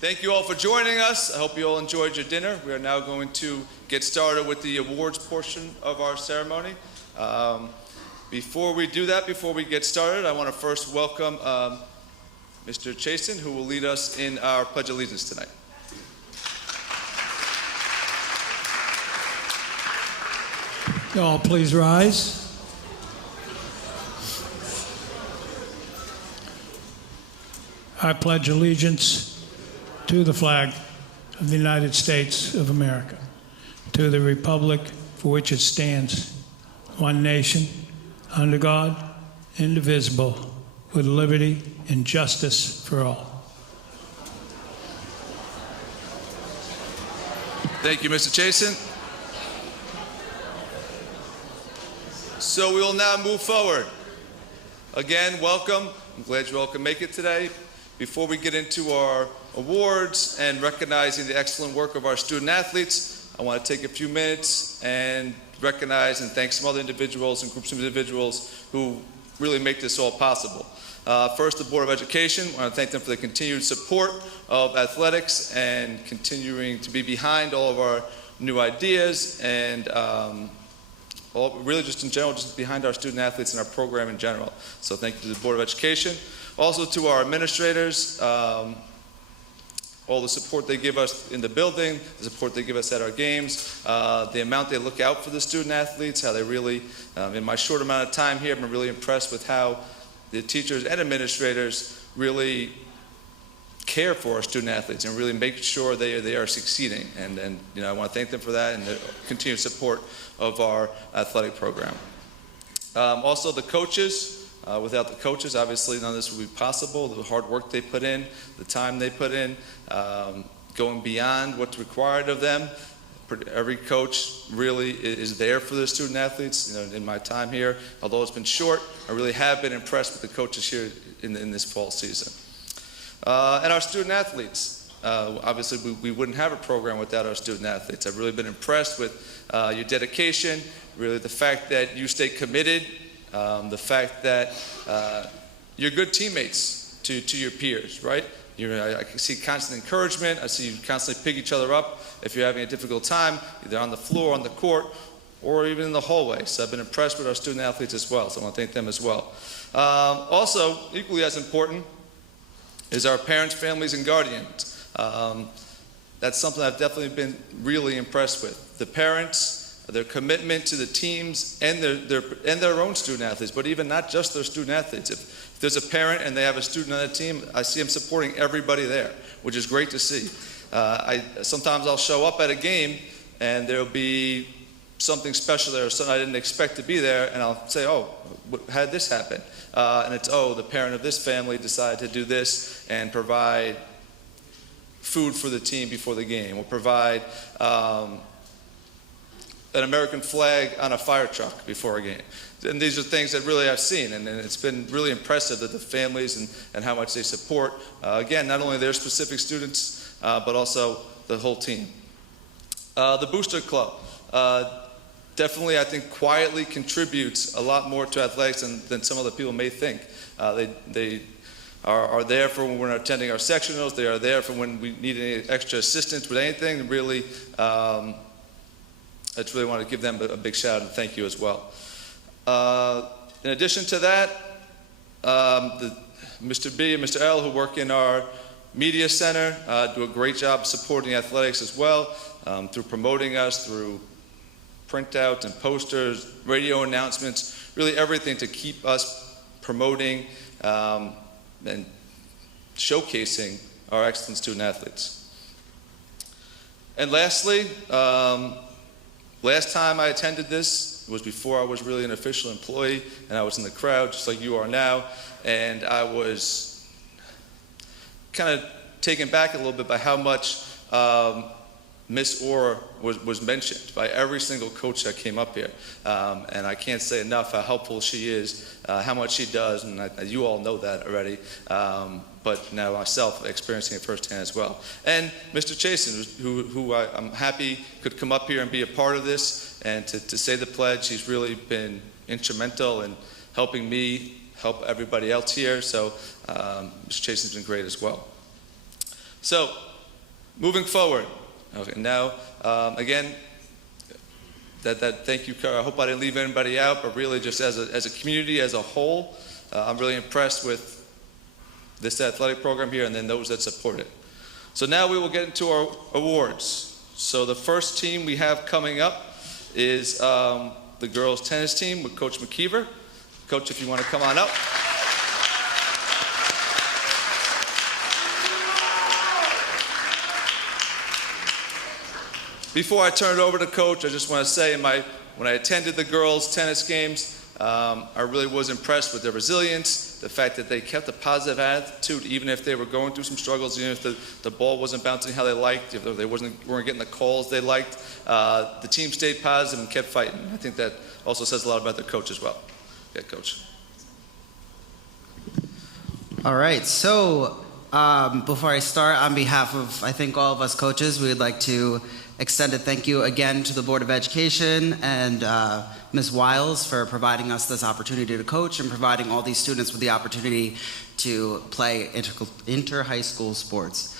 Thank you all for joining us. I hope you all enjoyed your dinner. We are now going to get started with the awards portion of our ceremony. Before we do that, before we get started, I want to first welcome Mr. Chasen, who will lead us in our Pledge of Allegiance tonight. Y'all please rise. I pledge allegiance to the flag of the United States of America, to the republic for which it stands, one nation, under God, indivisible, with liberty and justice for all. Thank you, Mr. Chasen. So we will now move forward. Again, welcome. I'm glad you all can make it today. Before we get into our awards and recognizing the excellent work of our student athletes, I want to take a few minutes and recognize and thank some other individuals and groups of individuals who really make this all possible. First, the Board of Education. I want to thank them for the continued support of athletics and continuing to be behind all of our new ideas and really just in general, just behind our student athletes and our program in general. So thank you to the Board of Education. Also to our administrators, all the support they give us in the building, the support they give us at our games, the amount they look out for the student athletes, how they really, in my short amount of time here, I've been really impressed with how the teachers and administrators really care for our student athletes and really make sure they are succeeding. And you know, I want to thank them for that and the continued support of our athletic program. Also the coaches. Without the coaches, obviously none of this would be possible. The hard work they put in, the time they put in, going beyond what's required of them. Every coach really is there for the student athletes. You know, in my time here, although it's been short, I really have been impressed with the coaches here in this fall season. And our student athletes. Obviously, we wouldn't have a program without our student athletes. I've really been impressed with your dedication, really the fact that you stay committed, the fact that you're good teammates to your peers, right? I can see constant encouragement. I see you constantly pick each other up if you're having a difficult time, either on the floor, on the court, or even in the hallway. So I've been impressed with our student athletes as well, so I want to thank them as well. Also, equally as important is our parents, families, and guardians. That's something I've definitely been really impressed with. The parents, their commitment to the teams and their own student athletes, but even not just their student athletes. If there's a parent and they have a student on the team, I see them supporting everybody there, which is great to see. Sometimes I'll show up at a game and there'll be something special there, or something I didn't expect to be there, and I'll say, oh, how did this happen? And it's, oh, the parent of this family decided to do this and provide food for the team before the game, or provide an American flag on a fire truck before a game. And these are things that really I've seen, and it's been really impressive that the families and how much they support, again, not only their specific students, but also the whole team. The Booster Club definitely, I think, quietly contributes a lot more to athletics than some other people may think. They are there for when we're attending our sectionals. They are there for when we need any extra assistance with anything. Really, I just really want to give them a big shout out and thank you as well. In addition to that, Mr. B and Mr. L, who work in our media center, do a great job supporting athletics as well, through promoting us, through printouts and posters, radio announcements, really everything to keep us promoting and showcasing our excellent student athletes. And lastly, last time I attended this was before I was really an official employee, and I was in the crowd just like you are now, and I was kind of taken back a little bit by how much Miss Orr was mentioned by every single coach that came up here. And I can't say enough how helpful she is, how much she does, and you all know that already. But now myself experiencing it firsthand as well. And Mr. Chasen, who I'm happy could come up here and be a part of this and to say the pledge. He's really been instrumental in helping me help everybody else here. So Mr. Chasen's been great as well. So Moving forward. Okay, now, again, thank you, I hope I didn't leave anybody out, but really just as a community as a whole, I'm really impressed with this athletic program here and then those that support it. So now we will get into our awards. So the first team we have coming up is the girls tennis team with Coach McKeever. Coach, if you want to come on up. Before I turn it over to Coach, I just want to say when I attended the girls' tennis games, I really was impressed with their resilience, the fact that they kept a positive attitude even if they were going through some struggles, even if the ball wasn't bouncing how they liked, if they weren't getting the calls they liked. The team stayed positive and kept fighting. I think that also says a lot about their coach as well. Yeah, Coach. All right, so before I start, on behalf of, I think, all of us coaches, we would like to extend a thank you again to the Board of Education and Ms. Wiles for providing us this opportunity to coach and providing all these students with the opportunity to play inter-high school sports.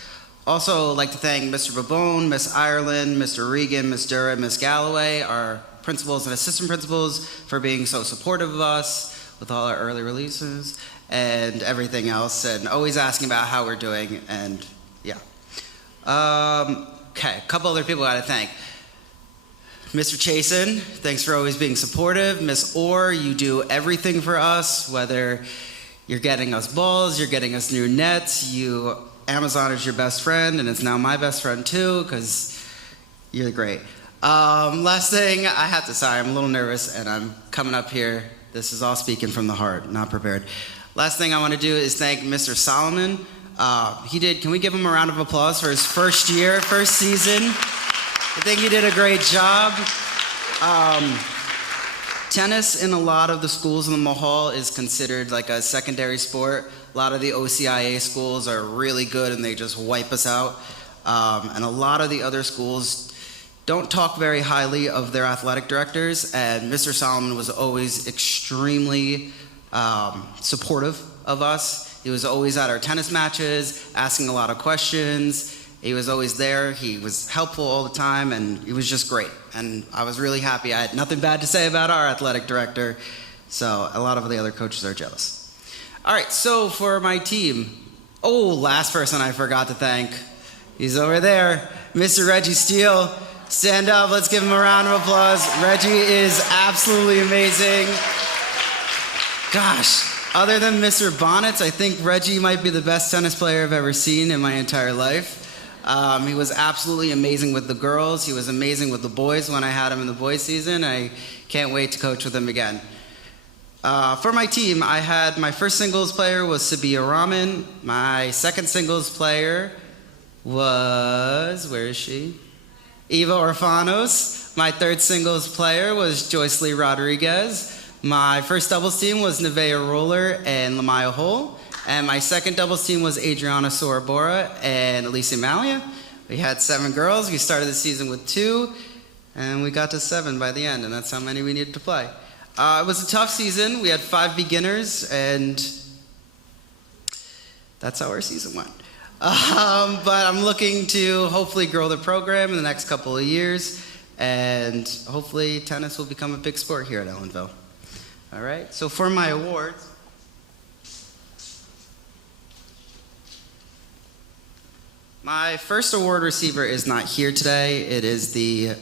Also, I'd like to thank Mr. Babone, Ms. Ireland, Mr. Regan, Ms. Dura, Ms. Galloway, our principals and assistant principals, for being so supportive of us with all our early releases and everything else, and always asking about how we're doing, and yeah. Okay, a couple other people I gotta thank. Mr. Chasen, thanks for always being supportive. Miss Orr, you do everything for us, whether you're getting us balls, you're getting us new nets, Amazon is your best friend, and it's now my best friend too, because you're great. Last thing, sorry, I'm a little nervous, and I'm coming up here. This is all speaking from the heart, not prepared. Last thing I want to do is thank Mr. Solomon. Can we give him a round of applause for his first season? I think he did a great job. Tennis in a lot of the schools in the Mahal is considered like a secondary sport. A lot of the OCIA schools are really good and they just wipe us out. And a lot of the other schools don't talk very highly of their athletic directors, and Mr. Solomon was always extremely supportive of us. He was always at our tennis matches, asking a lot of questions. He was always there. He was helpful all the time, and he was just great. And I was really happy. I had nothing bad to say about our athletic director, so a lot of the other coaches are jealous. All right, so for my team, last person I forgot to thank. He's over there, Mr. Reggie Steele. Stand up, let's give him a round of applause. Reggie is absolutely amazing. Gosh, other than Mr. Bonnets, I think Reggie might be the best tennis player I've ever seen in my entire life. He was absolutely amazing with the girls. He was amazing with the boys when I had him in the boys season. I can't wait to coach with him again. For my team, my first singles player was Sabia Rahman. My second singles player was, where is she? Eva Orfanos. My third singles player was Joyce Lee Rodriguez. My first doubles team was Nevaeh Roller and Lamaya Hole. And my second doubles team was Adriana Sorabora and Alicia Malia. We had 7 girls. We started the season with 2, and we got to 7 by the end, and that's how many we needed to play. It was a tough season. We had 5 beginners, and that's how our season went. But I'm looking to hopefully grow the program in the next couple of years, and hopefully tennis will become a big sport here at Ellenville. All right, so for my awards, my first award receiver is not here today. It is the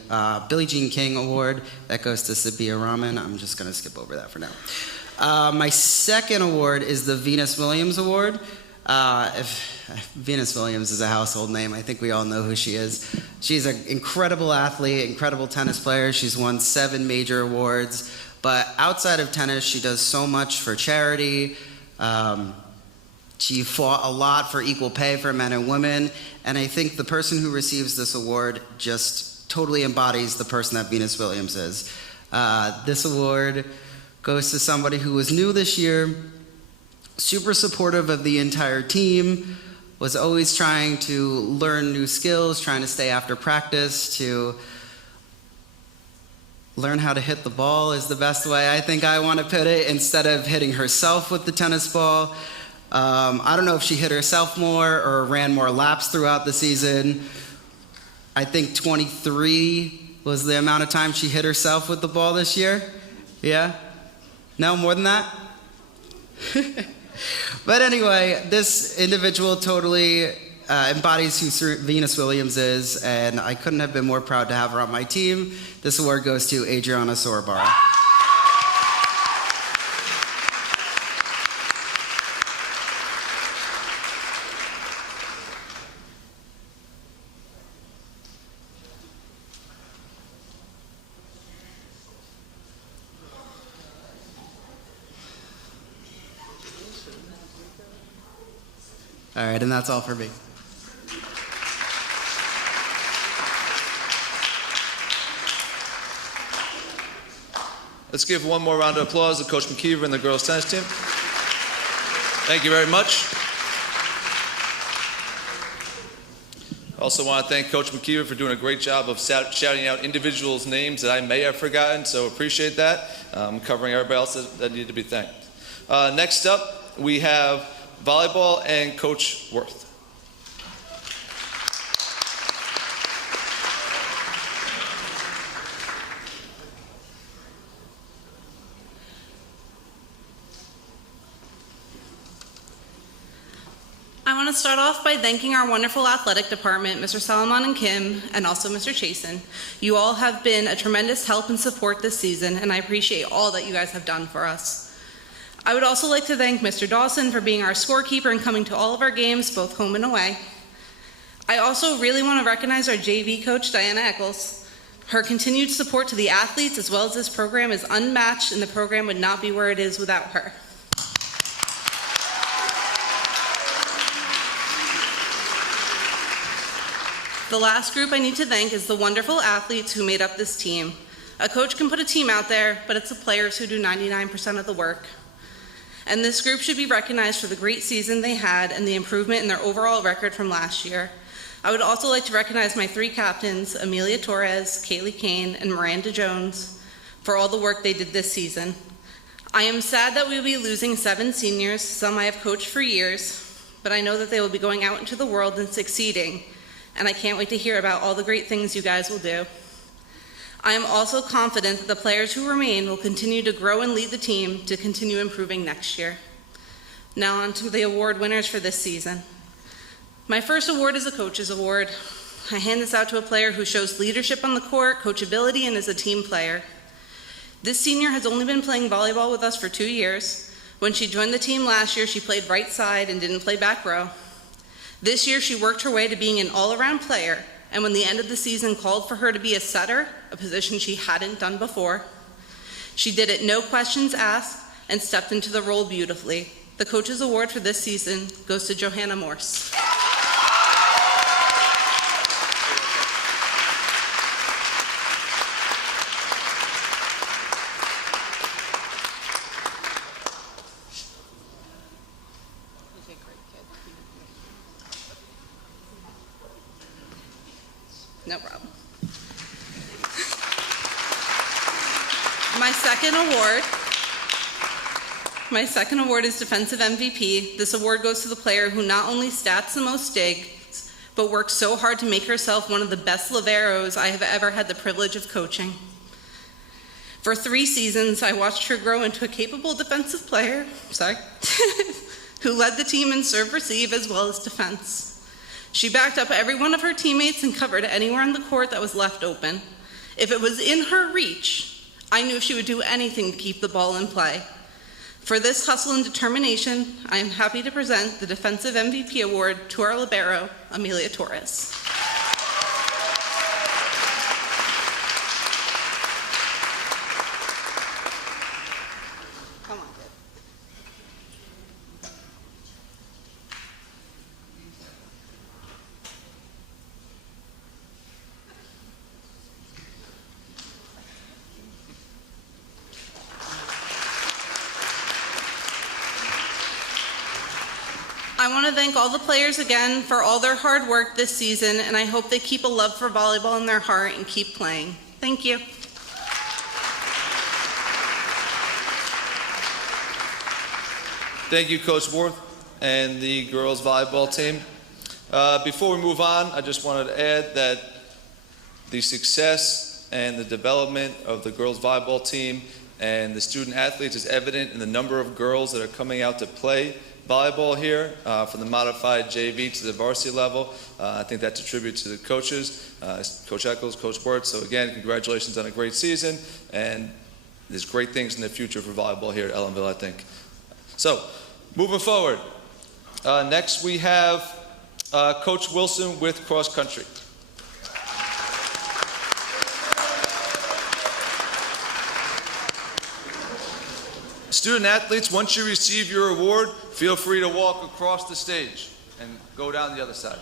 Billie Jean King Award. That goes to Sabia Rahman. I'm just going to skip over that for now. My second award is the Venus Williams Award. If Venus Williams is a household name, I think we all know who she is. She's an incredible athlete, incredible tennis player. She's won 7 major awards. But outside of tennis, she does so much for charity. She fought a lot for equal pay for men and women. And I think the person who receives this award just totally embodies the person that Venus Williams is. This award goes to somebody who was new this year, super supportive of the entire team, was always trying to learn new skills, trying to stay after practice, to learn how to hit the ball is the best way I think I want to put it, instead of hitting herself with the tennis ball. I don't know if she hit herself more or ran more laps throughout the season, I think 23 was the amount of time she hit herself with the ball this year. Yeah? No, more than that? But anyway, this individual totally embodies who Venus Williams is, and I couldn't have been more proud to have her on my team. This award goes to Adriana Sorabara. All right, and that's all for me. Let's give one more round of applause to Coach McKeever and the girls tennis team. Thank you very much. I also want to thank Coach McKeever for doing a great job of shouting out individuals' names that I may have forgotten, so appreciate that. Covering everybody else that needed to be thanked. Next up, we have volleyball and Coach Worth. I want to start off by thanking our wonderful athletic department, Mr. Salomon and Kim, and also Mr. Chasen. You all have been a tremendous help and support this season, and I appreciate all that you guys have done for us. I would also like to thank Mr. Dawson for being our scorekeeper and coming to all of our games, both home and away. I also really want to recognize our JV coach, Diana Eccles. Her continued support to the athletes as well as this program is unmatched, and the program would not be where it is without her. The last group I need to thank is the wonderful athletes who made up this team. A coach can put a team out there, but it's the players who do 99% of the work. And this group should be recognized for the great season they had and the improvement in their overall record from last year. I would also like to recognize my three captains, Amelia Torres, Kaylee Kane, and Miranda Jones, for all the work they did this season. I am sad that we will be losing 7 seniors, some I have coached for years, but I know that they will be going out into the world and succeeding, and I can't wait to hear about all the great things you guys will do. I am also confident that the players who remain will continue to grow and lead the team to continue improving next year. Now on to the award winners for this season. My first award is a coach's award. I hand this out to a player who shows leadership on the court, coachability, and is a team player. This senior has only been playing volleyball with us for 2 years. When she joined the team last year, she played right side and didn't play back row. This year, she worked her way to being an all-around player, and when the end of the season called for her to be a setter, a position she hadn't done before, she did it no questions asked and stepped into the role beautifully. The coach's award for this season goes to Johanna Morse. No problem. My second award is Defensive MVP. This award goes to the player who not only stats the most digs, but works so hard to make herself one of the best liberos I have ever had the privilege of coaching. For 3 seasons, I watched her grow into a capable defensive player, who led the team in serve-receive as well as defense. She backed up every one of her teammates and covered anywhere on the court that was left open. If it was in her reach, I knew she would do anything to keep the ball in play. For this hustle and determination, I am happy to present the Defensive MVP Award to our libero, Amelia Torres. I want to thank all the players again for all their hard work this season, and I hope they keep a love for volleyball in their heart and keep playing. Thank you. Thank you, Coach Worth and the girls volleyball team. Before we move on, I just wanted to add that the success and the development of the girls volleyball team and the student athletes is evident in the number of girls that are coming out to play volleyball here, from the modified JV to the varsity level. I think that's a tribute to the coaches, Coach Eccles, Coach Wirtz. So again, congratulations on a great season, and there's great things in the future for volleyball here at Ellenville, I think. So, moving forward, next we have Coach Wilson with cross country. Student athletes, once you receive your award, feel free to walk across the stage and go down the other side.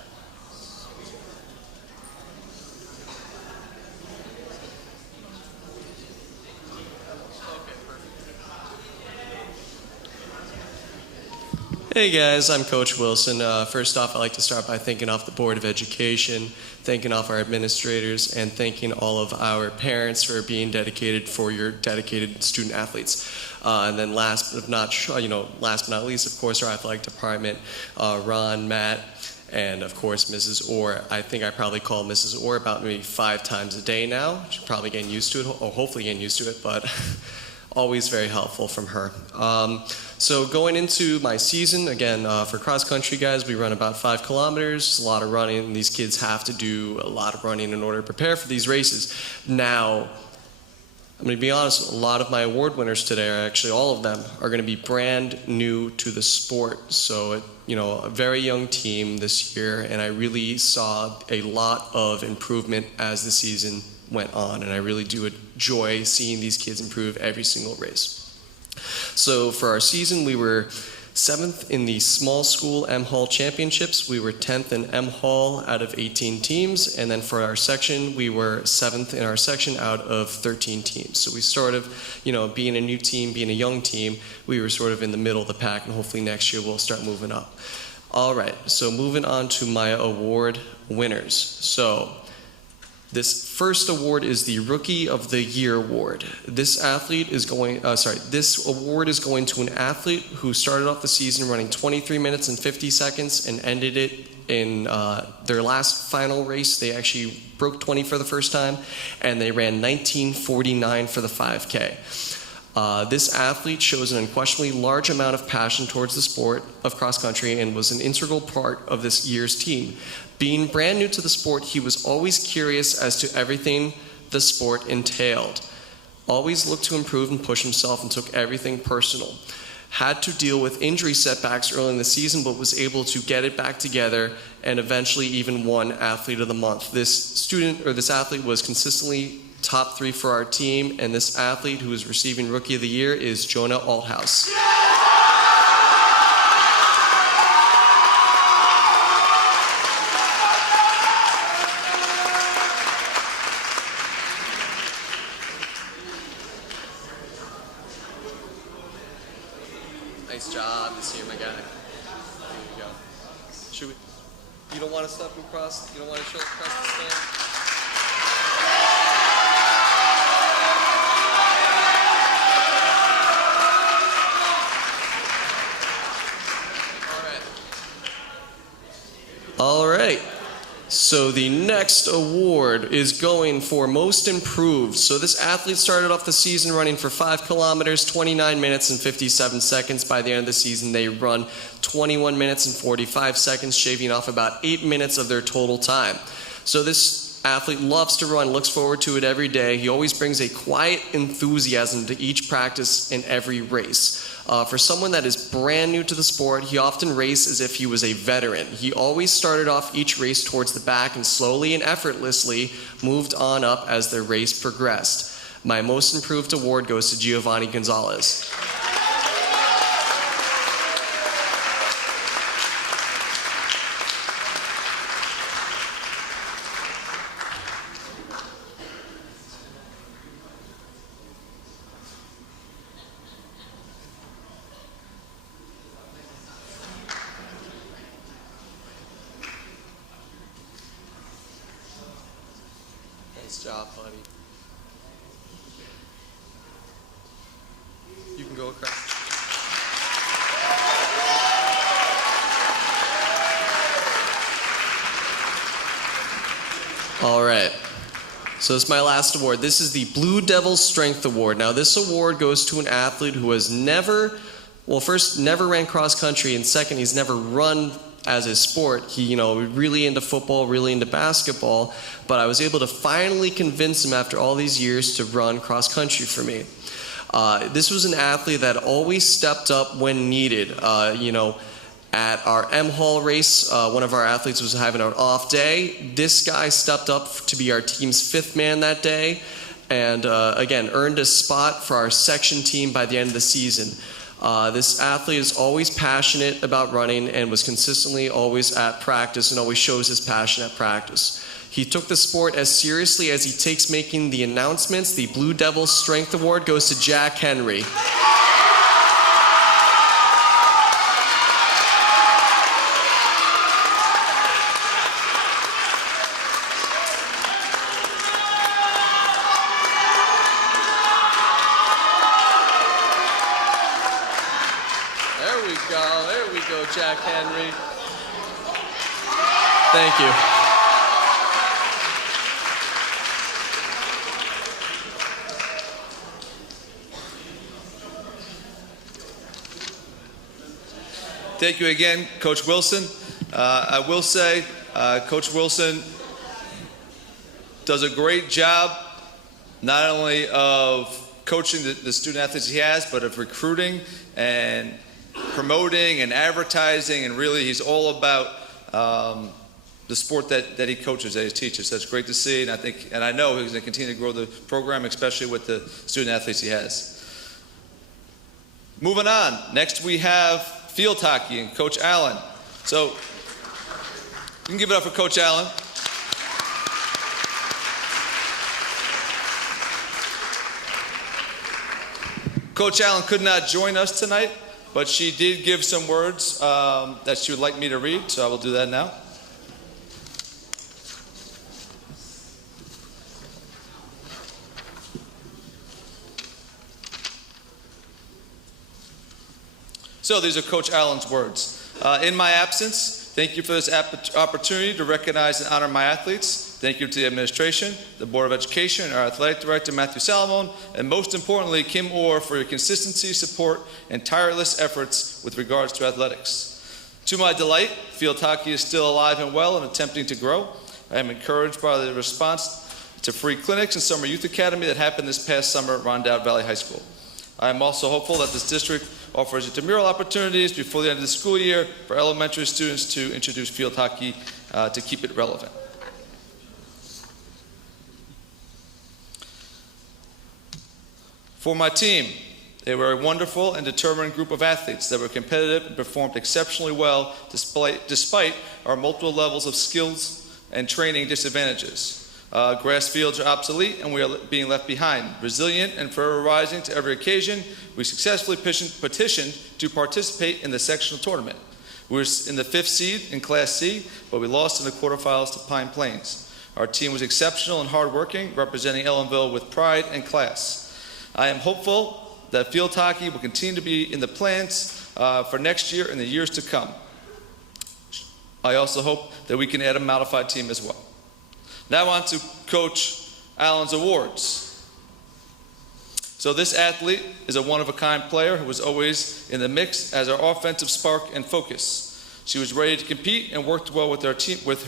Hey guys, I'm Coach Wilson. First off, I'd like to start by thanking off the Board of Education, thanking off our administrators, and thanking all of our parents for being dedicated for your dedicated student athletes. And then last but not least, of course, our athletic department, Ron, Matt, and of course Mrs. Orr. I think I probably call Mrs. Orr about maybe 5 times a day now. She's probably getting used to it, or hopefully getting used to it, but always very helpful from her. So going into my season, again, for cross country guys, we run about 5 kilometers, a lot of running. These kids have to do a lot of running in order to prepare for these races. Now, I'm going to be honest, a lot of my award winners today, are actually all of them, are going to be brand new to the sport. So, a very young team this year, and I really saw a lot of improvement as the season went on, and I really do enjoy seeing these kids improve every single race. So for our season, we were 7th in the small school M-Hall championships. We were 10th in M-Hall out of 18 teams, and then for our section, we were 7th in our section out of 13 teams. So we sort of, being a new team, being a young team, we were sort of in the middle of the pack, and hopefully next year we'll start moving up. All right, so moving on to my award winners. So this first award is the Rookie of the Year award. This award is going to an athlete who started off the season running 23 minutes and 50 seconds and ended it in their last final race. They actually broke 20 for the first time, and they ran 19:49 for the 5K. This athlete shows an unquestionably large amount of passion towards the sport of cross country and was an integral part of this year's team. Being brand new to the sport, he was always curious as to everything the sport entailed. Always looked to improve and push himself and took everything personal. Had to deal with injury setbacks early in the season, but was able to get it back together and eventually even won Athlete of the Month. This athlete was consistently top 3 for our team, and this athlete who is receiving Rookie of the Year is Jonah Althouse. Nice job this year, my guy. There you go. Should we? You don't want to step across? You don't want to show across the stand? All right. So the next award is going for Most Improved. So this athlete started off the season running for 5 kilometers, 29 minutes and 57 seconds. By the end of the season, they run 21 minutes and 45 seconds, shaving off about 8 minutes of their total time. So this athlete loves to run, looks forward to it every day. He always brings a quiet enthusiasm to each practice and every race. For someone that is brand new to the sport, he often raced as if he was a veteran. He always started off each race towards the back and slowly and effortlessly moved on up as the race progressed. My Most Improved award goes to Giovanni Gonzalez. Nice job, buddy. You can go across. All right. So this is my last award. This is the Blue Devil Strength Award. Now this award goes to an athlete who has never ran cross country, and second, he's never run as his sport. He, really into football, really into basketball, but I was able to finally convince him after all these years to run cross country for me. This was an athlete that always stepped up when needed. At our M Hall race, one of our athletes was having an off day. This guy stepped up to be our team's 5th man that day, and again, earned a spot for our section team by the end of the season. This athlete is always passionate about running and was consistently always at practice and always shows his passion at practice. He took the sport as seriously as he takes making the announcements. The Blue Devil Strength Award goes to Jack Henry. There we go, Jack Henry. Thank you. Thank you again, Coach Wilson. I will say, Coach Wilson does a great job, not only of coaching the student athletes he has, but of recruiting and promoting and advertising, and really he's all about the sport that he coaches, that he teaches. That's great to see, and I know he's going to continue to grow the program, especially with the student athletes he has. Moving on, next we have field hockey and Coach Allen. So you can give it up for Coach Allen. Coach Allen could not join us tonight, but she did give some words that she would like me to read, so I will do that now. So these are Coach Allen's words. In my absence, thank you for this opportunity to recognize and honor my athletes. Thank you to the administration, the Board of Education, our athletic director, Matthew Salamone, and most importantly, Kim Orr, for your consistency, support, and tireless efforts with regards to athletics. To my delight, field hockey is still alive and well and attempting to grow. I am encouraged by the response to free clinics and summer youth academy that happened this past summer at Rondout Valley High School. I am also hopeful that this district offers intramural opportunities before the end of the school year for elementary students to introduce field hockey to keep it relevant. For my team, they were a wonderful and determined group of athletes that were competitive and performed exceptionally well despite our multiple levels of skills and training disadvantages. Grass fields are obsolete and we are being left behind. Resilient and forever rising to every occasion, we successfully petitioned to participate in the sectional tournament. We were in the 5th seed in Class C, but we lost in the quarterfinals to Pine Plains. Our team was exceptional and hardworking, representing Ellenville with pride and class. I am hopeful that field hockey will continue to be in the plans for next year and the years to come. I also hope that we can add a modified team as well. Now on to Coach Allen's awards. So this athlete is a one-of-a-kind player who was always in the mix as our offensive spark and focus. She was ready to compete and worked well with her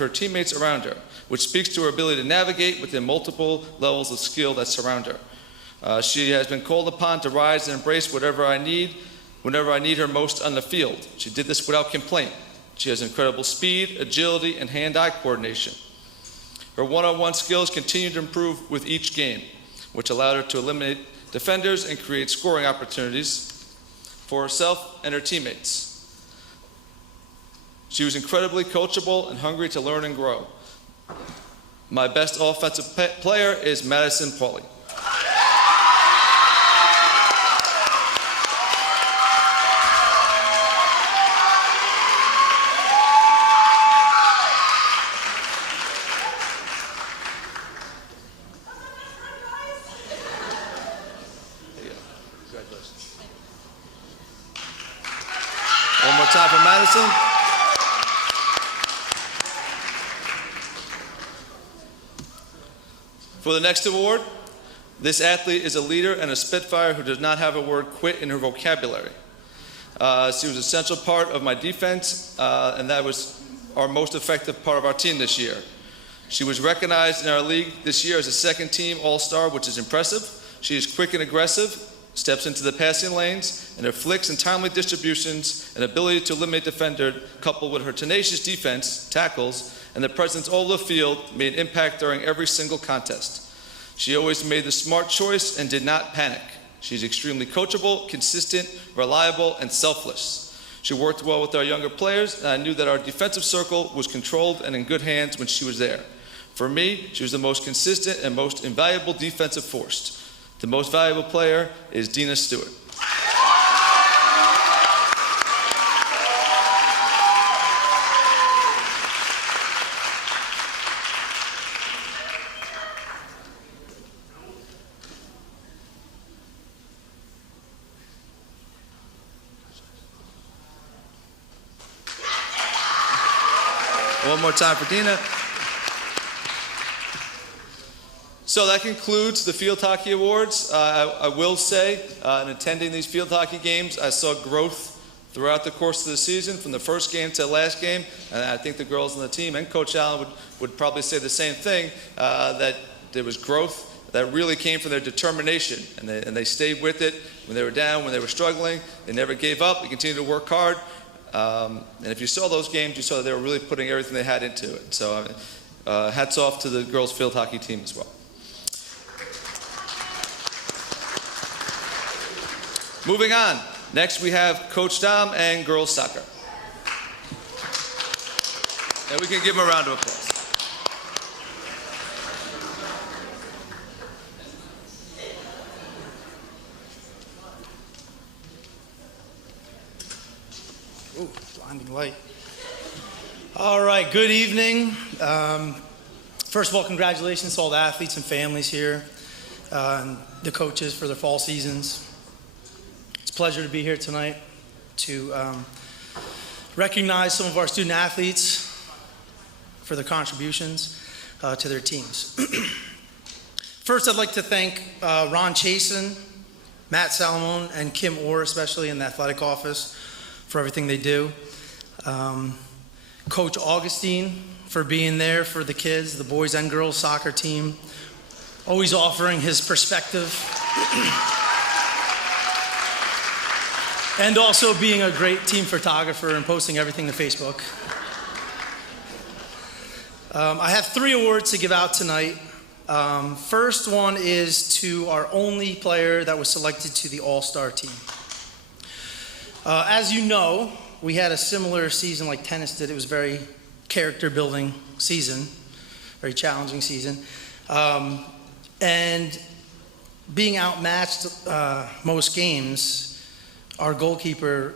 teammates around her, which speaks to her ability to navigate within multiple levels of skill that surround her. She has been called upon to rise and embrace whenever I need her most on the field. She did this without complaint. She has incredible speed, agility, and hand-eye coordination. Her one-on-one skills continue to improve with each game, which allowed her to eliminate defenders and create scoring opportunities for herself and her teammates. She was incredibly coachable and hungry to learn and grow. My best offensive player is Madison Pauly. One more time for Madison. For the next award, this athlete is a leader and a spitfire who does not have a word quit in her vocabulary. She was an essential part of my defense, and that was our most effective part of our team this year. She was recognized in our league this year as a second-team All-Star, which is impressive. She is quick and aggressive, steps into the passing lanes, and her flicks and timely distributions and ability to eliminate defender, coupled with her tenacious defense, tackles, and the presence all over the field, made an impact during every single contest. She always made the smart choice and did not panic. She's extremely coachable, consistent, reliable, and selfless. She worked well with our younger players, and I knew that our defensive circle was controlled and in good hands when she was there. For me, she was the most consistent and most invaluable defensive force. The most valuable player is Dina Stewart. One more time for Dina. So that concludes the Field Hockey Awards. I will say, in attending these field hockey games, I saw growth throughout the course of the season, from the first game to the last game, and I think the girls on the team and Coach Allen would probably say the same thing, that there was growth that really came from their determination, and they stayed with it when they were down, when they were struggling. They never gave up. They continued to work hard. And if you saw those games, you saw that they were really putting everything they had into it. So hats off to the girls field hockey team as well. Moving on. Next we have Coach Dom and girls soccer. And we can give them a round of applause. Ooh, blinding light. All right, good evening. First of all, congratulations to all the athletes and families here, and the coaches for their fall seasons. It's a pleasure to be here tonight to recognize some of our student athletes for their contributions to their teams. First, I'd like to thank Ron Chasen, Matt Salamone, and Kim Orr, especially in the athletic office, for everything they do. Coach Augustine for being there for the kids, the boys and girls soccer team, always offering his perspective. And also being a great team photographer and posting everything to Facebook. I have 3 awards to give out tonight. First one is to our only player that was selected to the All-Star team. As you know, we had a similar season like tennis did. It was a very character-building season, very challenging season. And being outmatched most games, our goalkeeper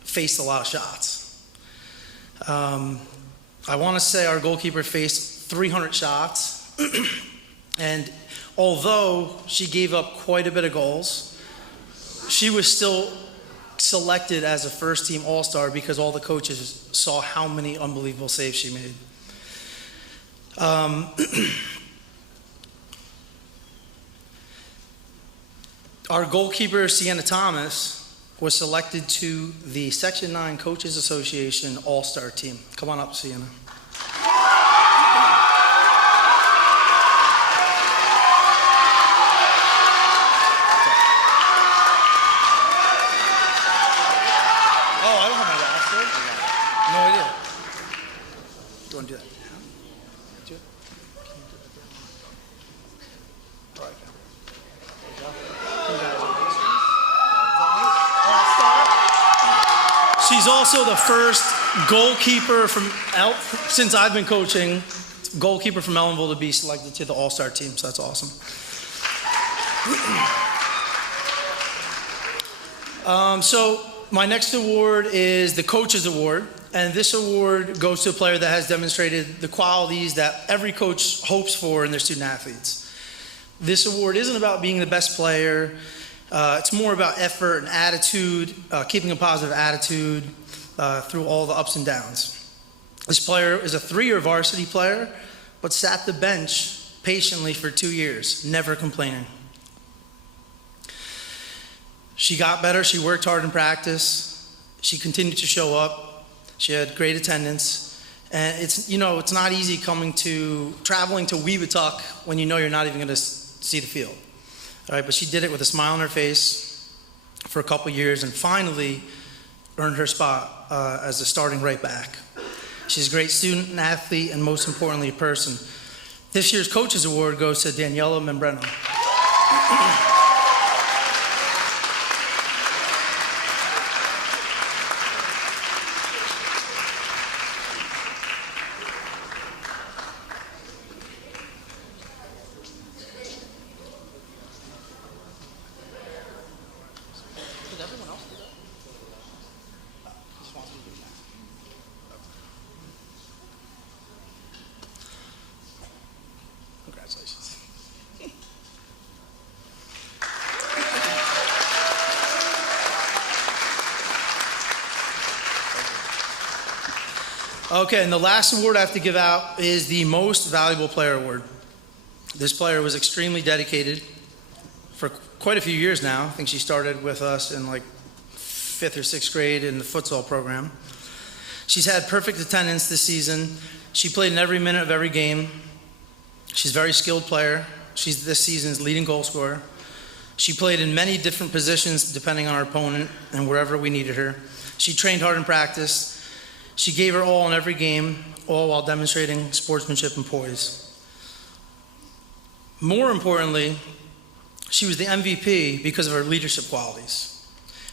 faced a lot of shots. I want to say our goalkeeper faced 300 shots. And although she gave up quite a bit of goals, she was still selected as a first-team All-Star because all the coaches saw how many unbelievable saves she made. Our goalkeeper, Sienna Thomas, was selected to the Section 9 Coaches Association All-Star team. Come on up, Sienna. No idea. Do you want to do that now? Do it. Can you do that now? All right, Congratulations. She's also the first goalkeeper from since I've been coaching, goalkeeper from Ellenville to be selected to the All-Star team. So that's awesome. So my next award is the Coaches Award. And this award goes to a player that has demonstrated the qualities that every coach hopes for in their student athletes. This award isn't about being the best player. It's more about effort and attitude, keeping a positive attitude through all the ups and downs. This player is a 3-year varsity player, but sat the bench patiently for 2 years, never complaining. She got better, she worked hard in practice, she continued to show up, she had great attendance, and it's not easy traveling to Weebatuck when you know you're not even going to see the field. All right, but she did it with a smile on her face for a couple years and finally earned her spot as a starting right back. She's a great student and athlete, and most importantly, a person. This year's Coaches Award goes to Daniela Membreno. Congratulations. Okay, and the last award I have to give out is the Most Valuable Player Award. This player was extremely dedicated for quite a few years now. I think she started with us in like 5th or 6th grade in the futsal program. She's had perfect attendance this season. She played in every minute of every game. She's a very skilled player. She's this season's leading goal scorer. She played in many different positions depending on our opponent and wherever we needed her. She trained hard in practice. She gave her all in every game, all while demonstrating sportsmanship and poise. More importantly, she was the MVP because of her leadership qualities.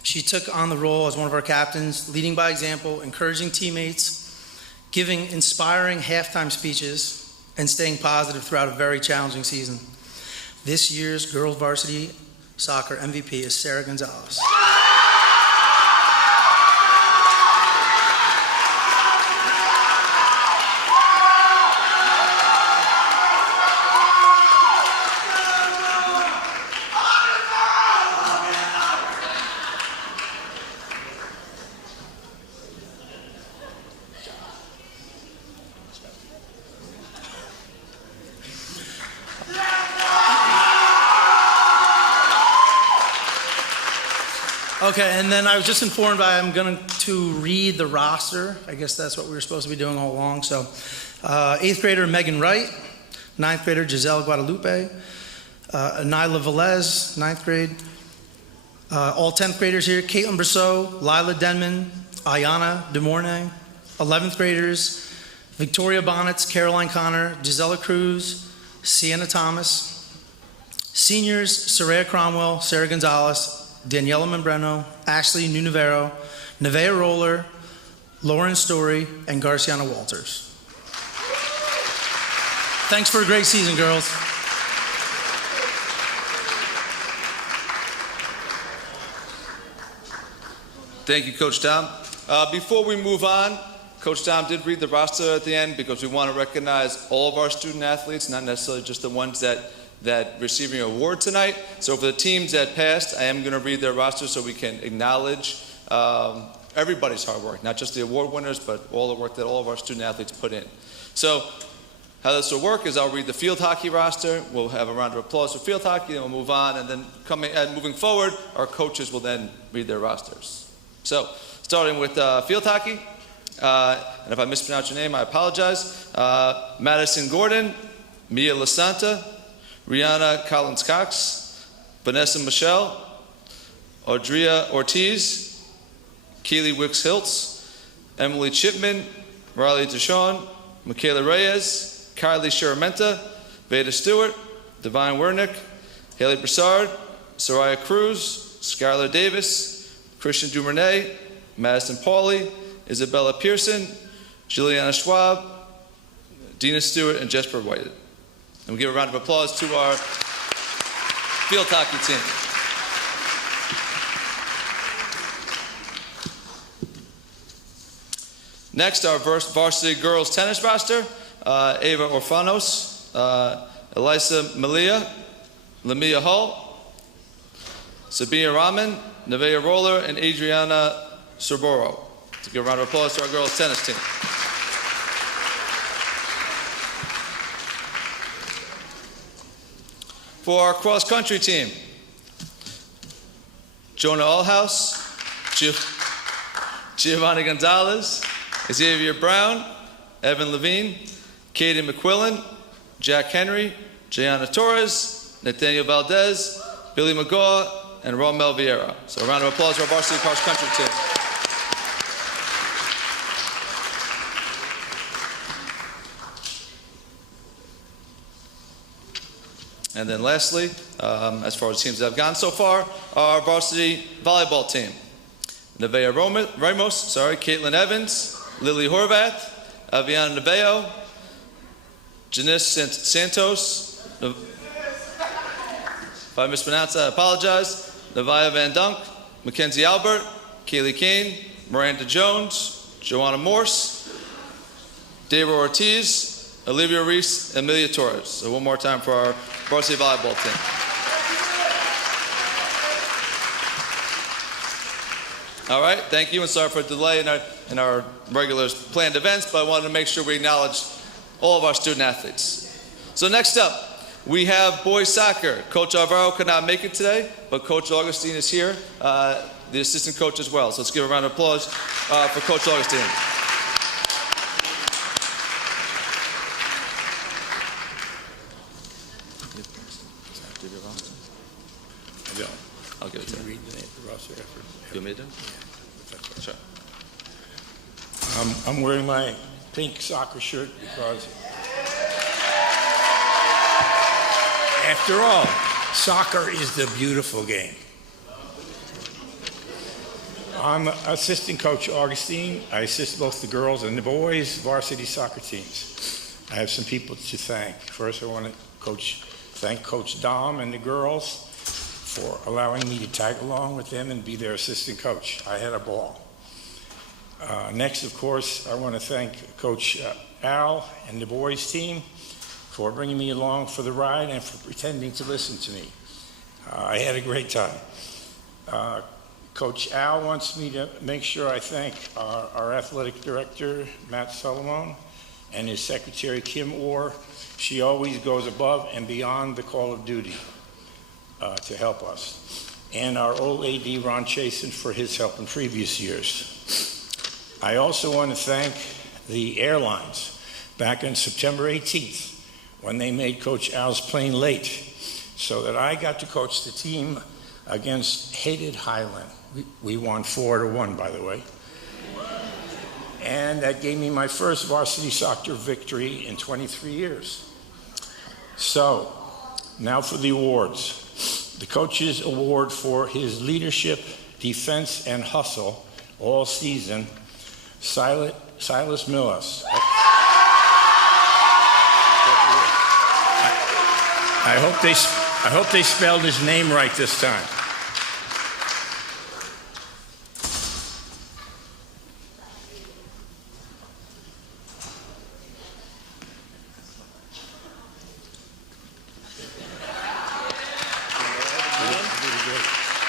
She took on the role as one of our captains, leading by example, encouraging teammates, giving inspiring halftime speeches, and staying positive throughout a very challenging season. This year's girls varsity soccer MVP is Sarah Gonzalez. Okay, and then I was just informed I'm going to read the roster. I guess that's what we were supposed to be doing all along. So, 8th grader Megan Wright, 9th grader Giselle Guadalupe, Nyla Velez, 9th grade. All 10th graders here, Caitlin Brousseau, Lila Denman, Ayana DeMornay. 11th graders, Victoria Bonnets, Caroline Connor, Gisela Cruz, Sienna Thomas. Seniors, Soraya Cromwell, Sarah Gonzalez, Daniela Membreno, Ashley Nunavero, Nevea Roller, Lauren Story, and Garciana Walters. Thanks for a great season, girls. Thank you, Coach Tom. Before we move on, Coach Tom did read the roster at the end because we want to recognize all of our student athletes, not necessarily just the ones that receiving an award tonight. So for the teams that passed, I am going to read their roster so we can acknowledge everybody's hard work, not just the award winners, but all the work that all of our student athletes put in. So how this will work is I'll read the field hockey roster. We'll have a round of applause for field hockey, then we'll move on, and then moving forward, our coaches will then read their rosters. So starting with field hockey, and if I mispronounce your name, I apologize. Madison Gordon, Mia Lasanta, Rihanna Collins-Cox, Vanessa Michelle, Audria Ortiz, Keely Wicks-Hiltz, Emily Chipman, Riley Deshawn, Michaela Reyes, Kylie Sharamenta, Veda Stewart, Divine Wernick, Haley Broussard, Soraya Cruz, Skylar Davis, Christian Dumernay, Madison Pauly, Isabella Pearson, Juliana Schwab, Dina Stewart, and Jesper White. And we give a round of applause to our field hockey team. Next, our varsity girls tennis roster. Ava Orfanos, Elisa Malia, Lamia Hull, Sabina Rahman, Nevea Roller, and Adriana Sorboro. To give a round of applause to our girls tennis team. For our cross-country team, Jonah Allhouse, Giovanni Gonzalez, Xavier Brown, Evan Levine, Katie McQuillan, Jack Henry, Jayana Torres, Nathaniel Valdez, Billy McGaw, and Romel Vieira. So a round of applause for our varsity cross-country team. And then lastly, as far as teams that have gone so far, our varsity volleyball team. Nevea Ramos, Caitlin Evans, Lily Horvath, Aviana Neveo, Janice Santos, if I mispronounce that, I apologize, Nevia Van Dunk, Mackenzie Albert, Kaylee Kane, Miranda Jones, Joanna Morse, David Ortiz, Olivia Reese, Emilia Torres. So one more time for our varsity volleyball team. All right, thank you, and sorry for the delay in our regular planned events, but I wanted to make sure we acknowledge all of our student athletes. So next up, we have boys soccer. Coach Alvaro could not make it today, but Coach Augustine is here, the assistant coach as well. So let's give a round of applause for Coach Augustine. I'll give it to you. You want me to do it? Sure. I'm wearing my pink soccer shirt because, after all, soccer is the beautiful game. I'm assistant coach Augustine. I assist both the girls and the boys varsity soccer teams. I have some people to thank. First, I want to thank Coach Dom and the girls for allowing me to tag along with them and be their assistant coach. I had a ball. Next, of course, I want to thank Coach Al and the boys team for bringing me along for the ride and for pretending to listen to me. I had a great time. Coach Al wants me to make sure I thank our athletic director, Matt Solomon, and his secretary, Kim Orr. She always goes above and beyond the call of duty to help us. And our old AD, Ron Chasen, for his help in previous years. I also want to thank the airlines back on September 18th when they made Coach Al's plane late so that I got to coach the team against hated Highland. We won 4-1, by the way. And that gave me my first varsity soccer victory in 23 years. So, now for the awards. The Coach's Award for his leadership, defense, and hustle all season, Silas Millas. I hope they spelled his name right this time.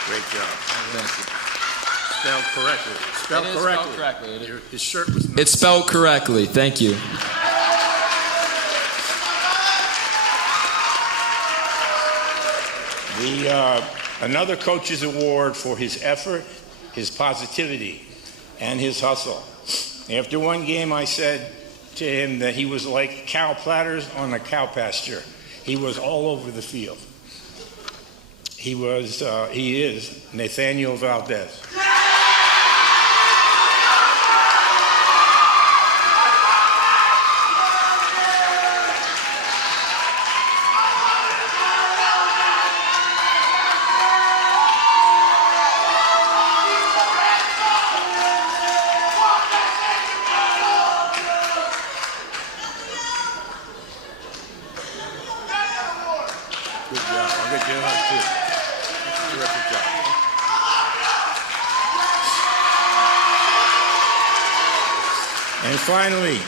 Great job. Thank you. Spelled correctly. Spelled correctly. His shirt was not. It's spelled correctly. Thank you. Another Coach's Award for his effort, his positivity, and his hustle. After one game, I said to him that he was like cow platters on a cow pasture. He was all over the field. He is Nathaniel Valdez. Good job. I'll get you a too. Terrific job. And finally,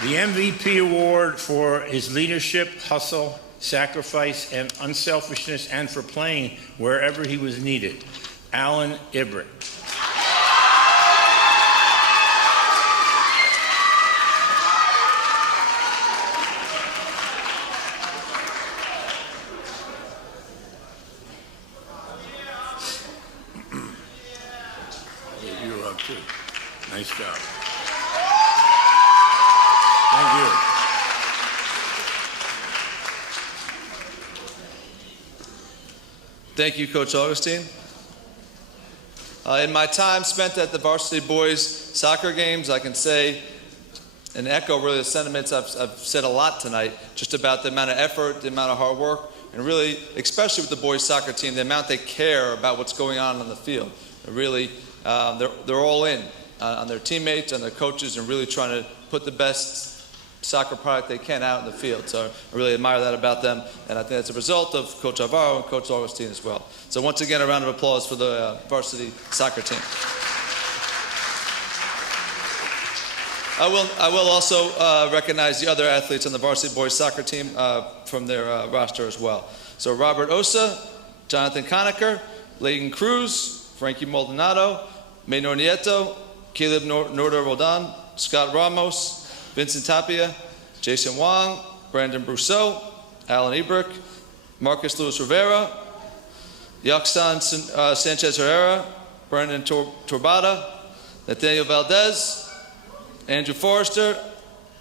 the MVP award for his leadership, hustle, sacrifice, and unselfishness, and for playing wherever he was needed, Alan Ibrick. job, too. Nice job. Thank you. Thank you, Coach Augustine. In my time spent at the varsity boys soccer games, I can say and echo really the sentiments I've said a lot tonight, just about the amount of effort, the amount of hard work, and really, especially with the boys soccer team, the amount they care about what's going on the field. Really, they're all in on their teammates and their coaches and really trying to put the best soccer product they can out in the field. So I really admire that about them, and I think that's a result of Coach Alvaro and Coach Augustine as well. So once again, a round of applause for the varsity soccer team. I will also recognize the other athletes on the varsity boys soccer team from their roster as well. So Robert Osa, Jonathan Conacher, Leighton Cruz, Frankie Maldonado, Maynor Nieto, Caleb Norda Rodan, Scott Ramos, Vincent Tapia, Jason Wong, Brandon Brousseau, Alan Ebrick, Marcus Luis Rivera, Yaxan Sanchez Herrera, Brandon Torbada, Nathaniel Valdez, Andrew Forrester,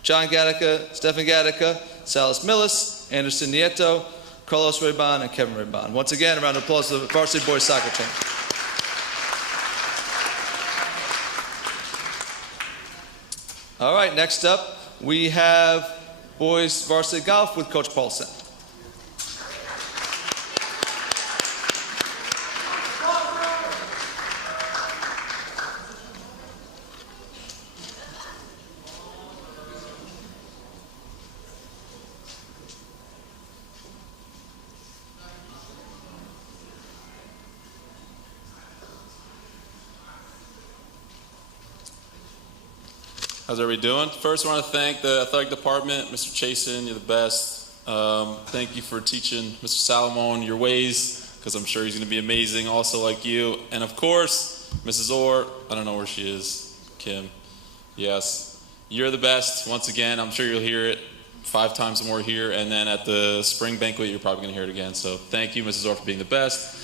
John Gattaca, Stephen Gattaca, Salas Millis, Anderson Nieto, Carlos Rayban, and Kevin Rayban. Once again, a round of applause to the varsity boys soccer team. All right, next up, we have boys varsity golf with Coach Paulson. How's everybody doing? First, I want to thank the athletic department. Mr. Chasen, you're the best. Thank you for teaching Mr. Salomon your ways, because I'm sure he's going to be amazing, also like you. And of course, Mrs. Orr, I don't know where she is, Kim. Yes, you're the best. Once again, I'm sure you'll hear it 5 times more here. And then at the spring banquet, you're probably going to hear it again. So thank you, Mrs. Orr, for being the best.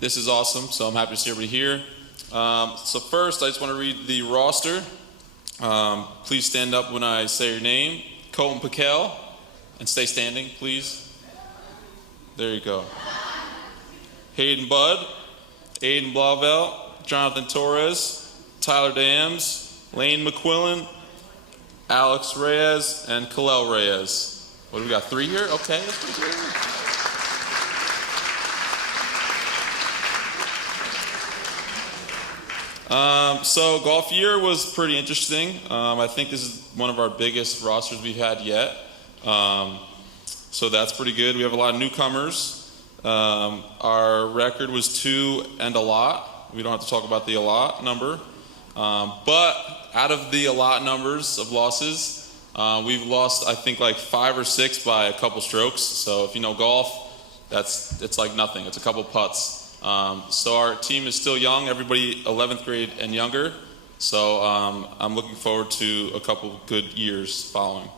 This is awesome, so I'm happy to see everybody here. So first, I just want to read the roster. Please stand up when I say your name. Colton Pakel, and stay standing, please. There you go. Hayden Budd, Aiden Blauvelt, Jonathan Torres, Tyler Dams, Lane McQuillan, Alex Reyes, and Kalel Reyes. What do we got, 3 here? Okay, that's pretty good. So golf year was pretty interesting. I think this is one of our biggest rosters we've had yet. So that's pretty good. We have a lot of newcomers. Our record was 2 and a lot. We don't have to talk about the a lot number. But out of the a lot numbers of losses, we've lost I think like 5 or 6 by a couple strokes. So if you know golf, it's like nothing. It's a couple putts. So our team is still young, everybody 11th grade and younger. So I'm looking forward to a couple good years following.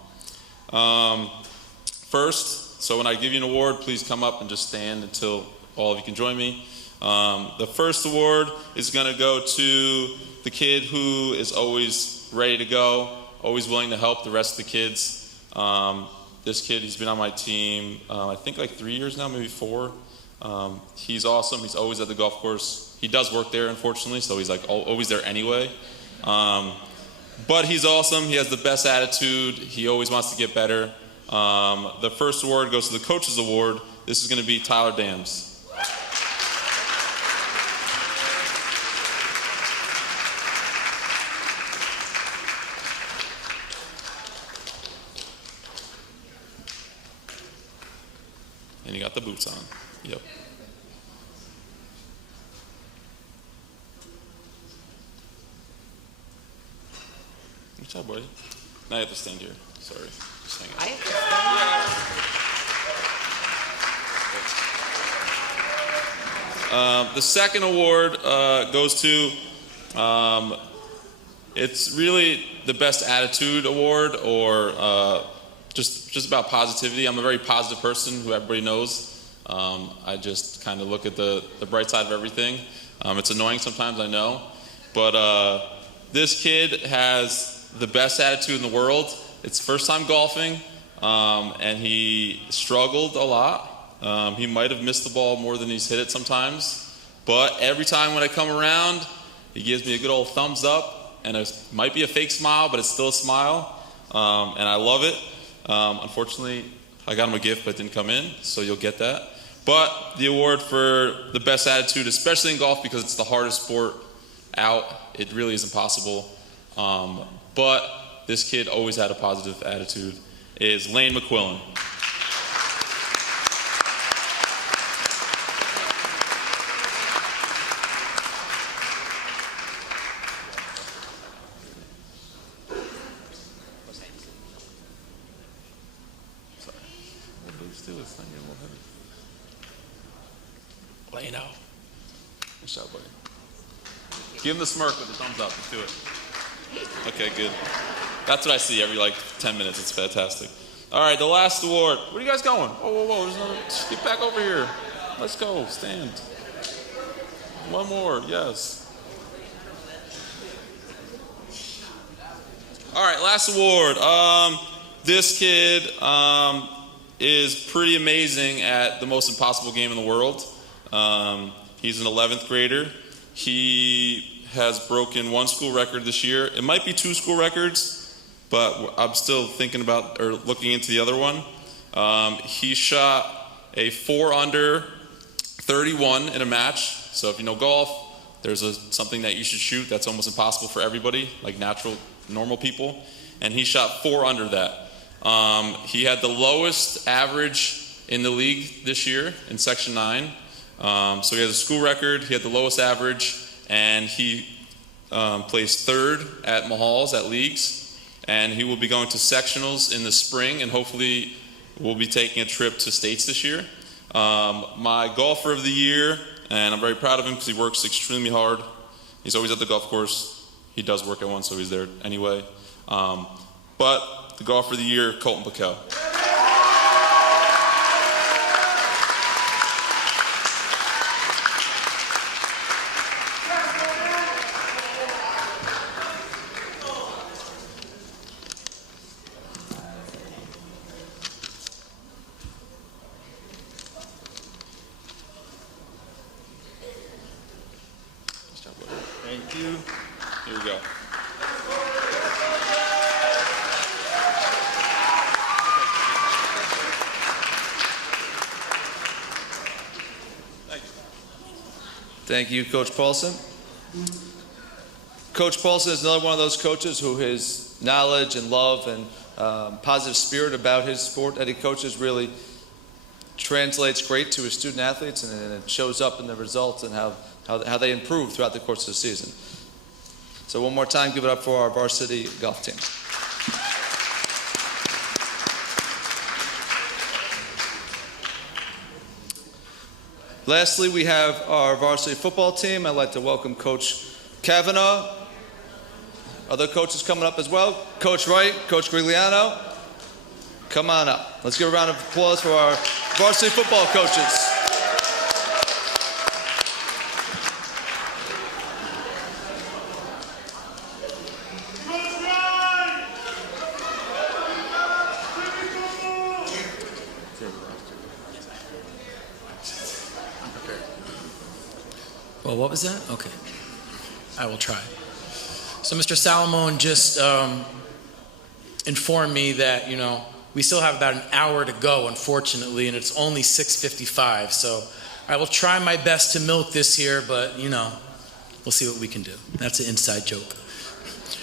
First, so when I give you an award, please come up and just stand until all of you can join me. The first award is going to go to the kid who is always ready to go, always willing to help the rest of the kids. This kid, he's been on my team, I think like 3 years now, maybe 4. He's awesome. He's always at the golf course. He does work there, unfortunately, so he's like always there anyway. But he's awesome. He has the best attitude. He always wants to get better. The first award goes to the Coaches Award. This is going to be Tyler Dams. And you got the boots on. Yep. Good job, buddy. Now you have to stand here. Sorry. Just hang on. I have to stand. The second award goes to, it's really the best attitude award, or just about positivity. I'm a very positive person who everybody knows. I just kind of look at the bright side of everything. It's annoying sometimes, I know, but this kid has the best attitude in the world. It's first time golfing, and he struggled a lot. He might have missed the ball more than he's hit it sometimes, but every time when I come around, he gives me a good old thumbs up, and it might be a fake smile, but it's still a smile, and I love it. Unfortunately, I got him a gift, but it didn't come in, so you'll get that. But the award for the best attitude, especially in golf, because it's the hardest sport out, it really is impossible. But this kid always had a positive attitude, is Lane McQuillan. Lane out. Good shot, buddy. Give him the smirk with the thumbs up. Let's do it. Okay, good. That's what I see every 10 minutes. It's fantastic. All right, the last award. Where are you guys going? Whoa. There's another. Get back over here. Let's go. Stand. One more. Yes. All right, last award. This kid is pretty amazing at the most impossible game in the world. He's an 11th grader. He has broken one school record this year. It might be two school records, but I'm still thinking about or looking into the other one. He shot a 4-under 31 in a match. So if you know golf, there's something that you should shoot that's almost impossible for everybody, like normal people. And he shot 4 under that. He had the lowest average in the league this year in Section 9. So he has a school record, he had the lowest average, and he placed 3rd at Mahall's at leagues, and he will be going to sectionals in the spring, and hopefully we'll be taking a trip to states this year. My golfer of the year, and I'm very proud of him because he works extremely hard. He's always at the golf course. He does work at one, so he's there anyway. But the golfer of the year, Colton Paquel. Thank you. Here we go. Thank you, Coach Paulson. Coach Paulson is another one of those coaches who his knowledge and love and positive spirit about his sport that he coaches really translates great to his student athletes, and it shows up in the results and how they improve throughout the course of the season. So one more time, give it up for our varsity golf team. Lastly, we have our varsity football team. I'd like to welcome Coach Kavanaugh. Other coaches coming up as well. Coach Wright, Coach Grigliano. Come on up. Let's give a round of applause for our varsity football coaches. Well, what was that? Okay. I will try. So Mr. Salamone just informed me that, we still have about an hour to go, unfortunately, and it's only 6:55. So I will try my best to milk this here, but, we'll see what we can do. That's an inside joke.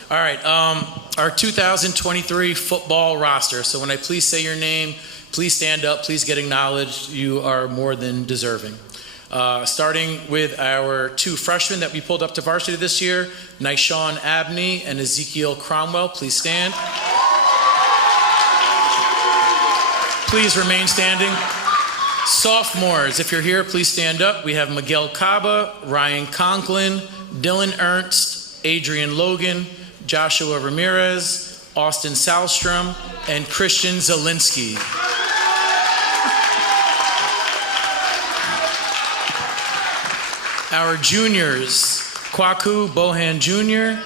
All right, our 2023 football roster. So when I please say your name, please stand up, please get acknowledged. You are more than deserving. Starting with our 2 freshmen that we pulled up to varsity this year, Nyshawn Abney and Ezekiel Cromwell. Please stand. Please remain standing. Sophomores, if you're here, please stand up. We have Miguel Caba, Ryan Conklin, Dylan Ernst, Adrian Logan, Joshua Ramirez, Austin Salstrom, and Christian Zielinski. Our juniors, Kwaku Bohan Jr.,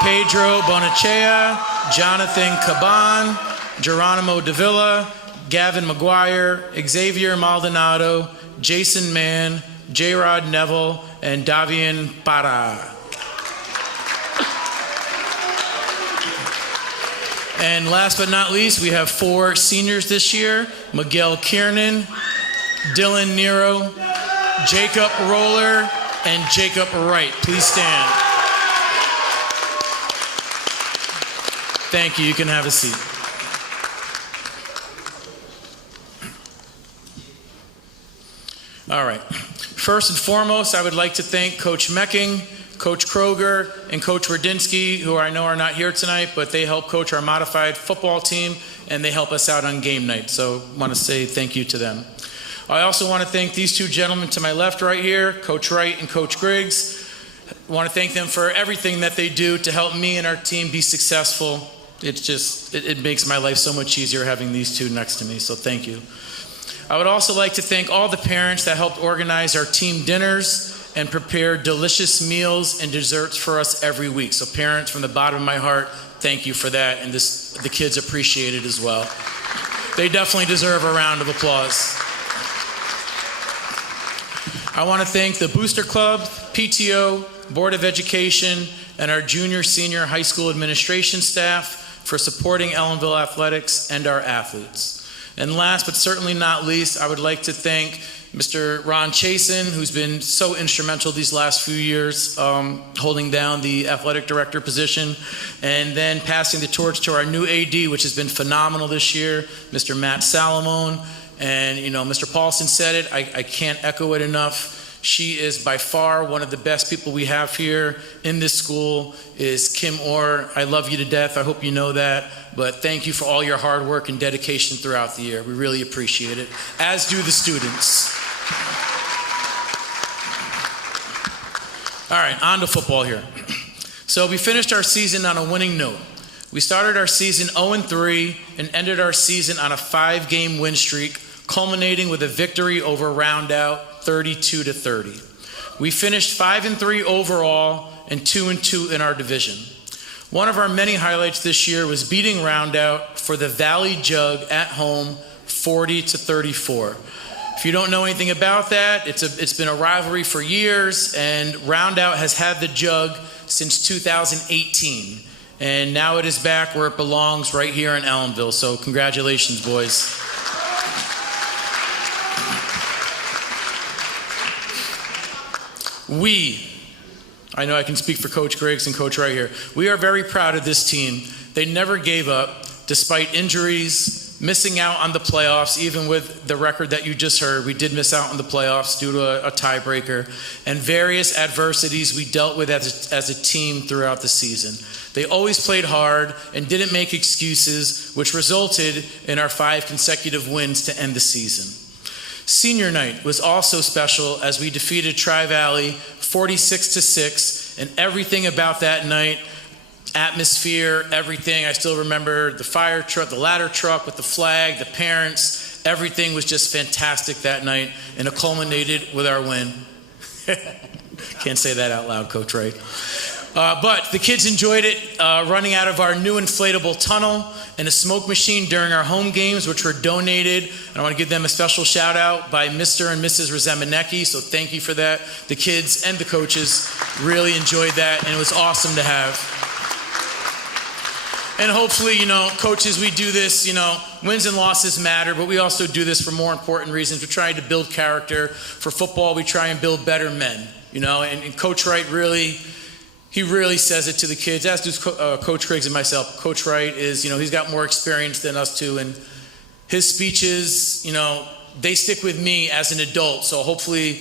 Pedro Bonachea, Jonathan Caban, Geronimo Davila, Gavin McGuire, Xavier Maldonado, Jason Mann, J-Rod Neville, and Davian Para. And last but not least, we have 4 seniors this year: Miguel Kiernan, Dylan Nero, Jacob Roller, and Jacob Wright. Please stand. Thank you. You can have a seat. All right. First and foremost, I would like to thank Coach Mecking, Coach Kroger, and Coach Radinsky, who I know are not here tonight, but they help coach our modified football team, and they help us out on game night. So I want to say thank you to them. I also want to thank these 2 gentlemen to my left right here, Coach Wright and Coach Griggs. I want to thank them for everything that they do to help me and our team be successful. It makes my life so much easier having these 2 next to me, so thank you. I would also like to thank all the parents that helped organize our team dinners and prepare delicious meals and desserts for us every week. So parents, from the bottom of my heart, thank you for that, and the kids appreciate it as well. They definitely deserve a round of applause. I want to thank the Booster Club, PTO, Board of Education, and our junior, senior high school administration staff for supporting Ellenville Athletics and our athletes. And last but certainly not least, I would like to thank Mr. Ron Chasen, who's been so instrumental these last few years, holding down the athletic director position, and then passing the torch to our new AD, which has been phenomenal this year, Mr. Matt Salamone. And, Mr. Paulson said it, I can't echo it enough. She is by far one of the best people we have here in this school, is Kim Orr. I love you to death. I hope you know that. But thank you for all your hard work and dedication throughout the year. We really appreciate it, as do the students. All right, on to football here. So we finished our season on a winning note. We started our season 0-3 and ended our season on a 5-game win streak, culminating with a victory over Roundout 32-30. We finished 5-3 overall and 2-2 in our division. One of our many highlights this year was beating Roundout for the Valley Jug at home 40-34. If you don't know anything about that, it's been a rivalry for years, and Roundout has had the Jug since 2018. And now it is back where it belongs, right here in Ellenville. So congratulations, boys. I know I can speak for Coach Griggs and Coach Wright here. We are very proud of this team. They never gave up, despite injuries, missing out on the playoffs, even with the record that you just heard. We did miss out on the playoffs due to a tiebreaker, and various adversities we dealt with as a team throughout the season. They always played hard and didn't make excuses, which resulted in our 5 consecutive wins to end the season. Senior night was also special as we defeated Tri-Valley 46-6, and everything about that night, atmosphere, everything. I still remember the fire truck, the ladder truck with the flag, the parents, everything was just fantastic that night, and it culminated with our win. Can't say that out loud, Coach Wright. But the kids enjoyed it, running out of our new inflatable tunnel and a smoke machine during our home games, which were donated. And I want to give them a special shout out by Mr. and Mrs. Rezemanecki, so thank you for that. The kids and the coaches really enjoyed that, and it was awesome to have. And hopefully, coaches, we do this, wins and losses matter, but we also do this for more important reasons. We're trying to build character. For football, we try and build better men, and Coach Wright he really says it to the kids, as does Coach Griggs and myself. Coach Wright is, he's got more experience than us too, and his speeches, they stick with me as an adult. So hopefully,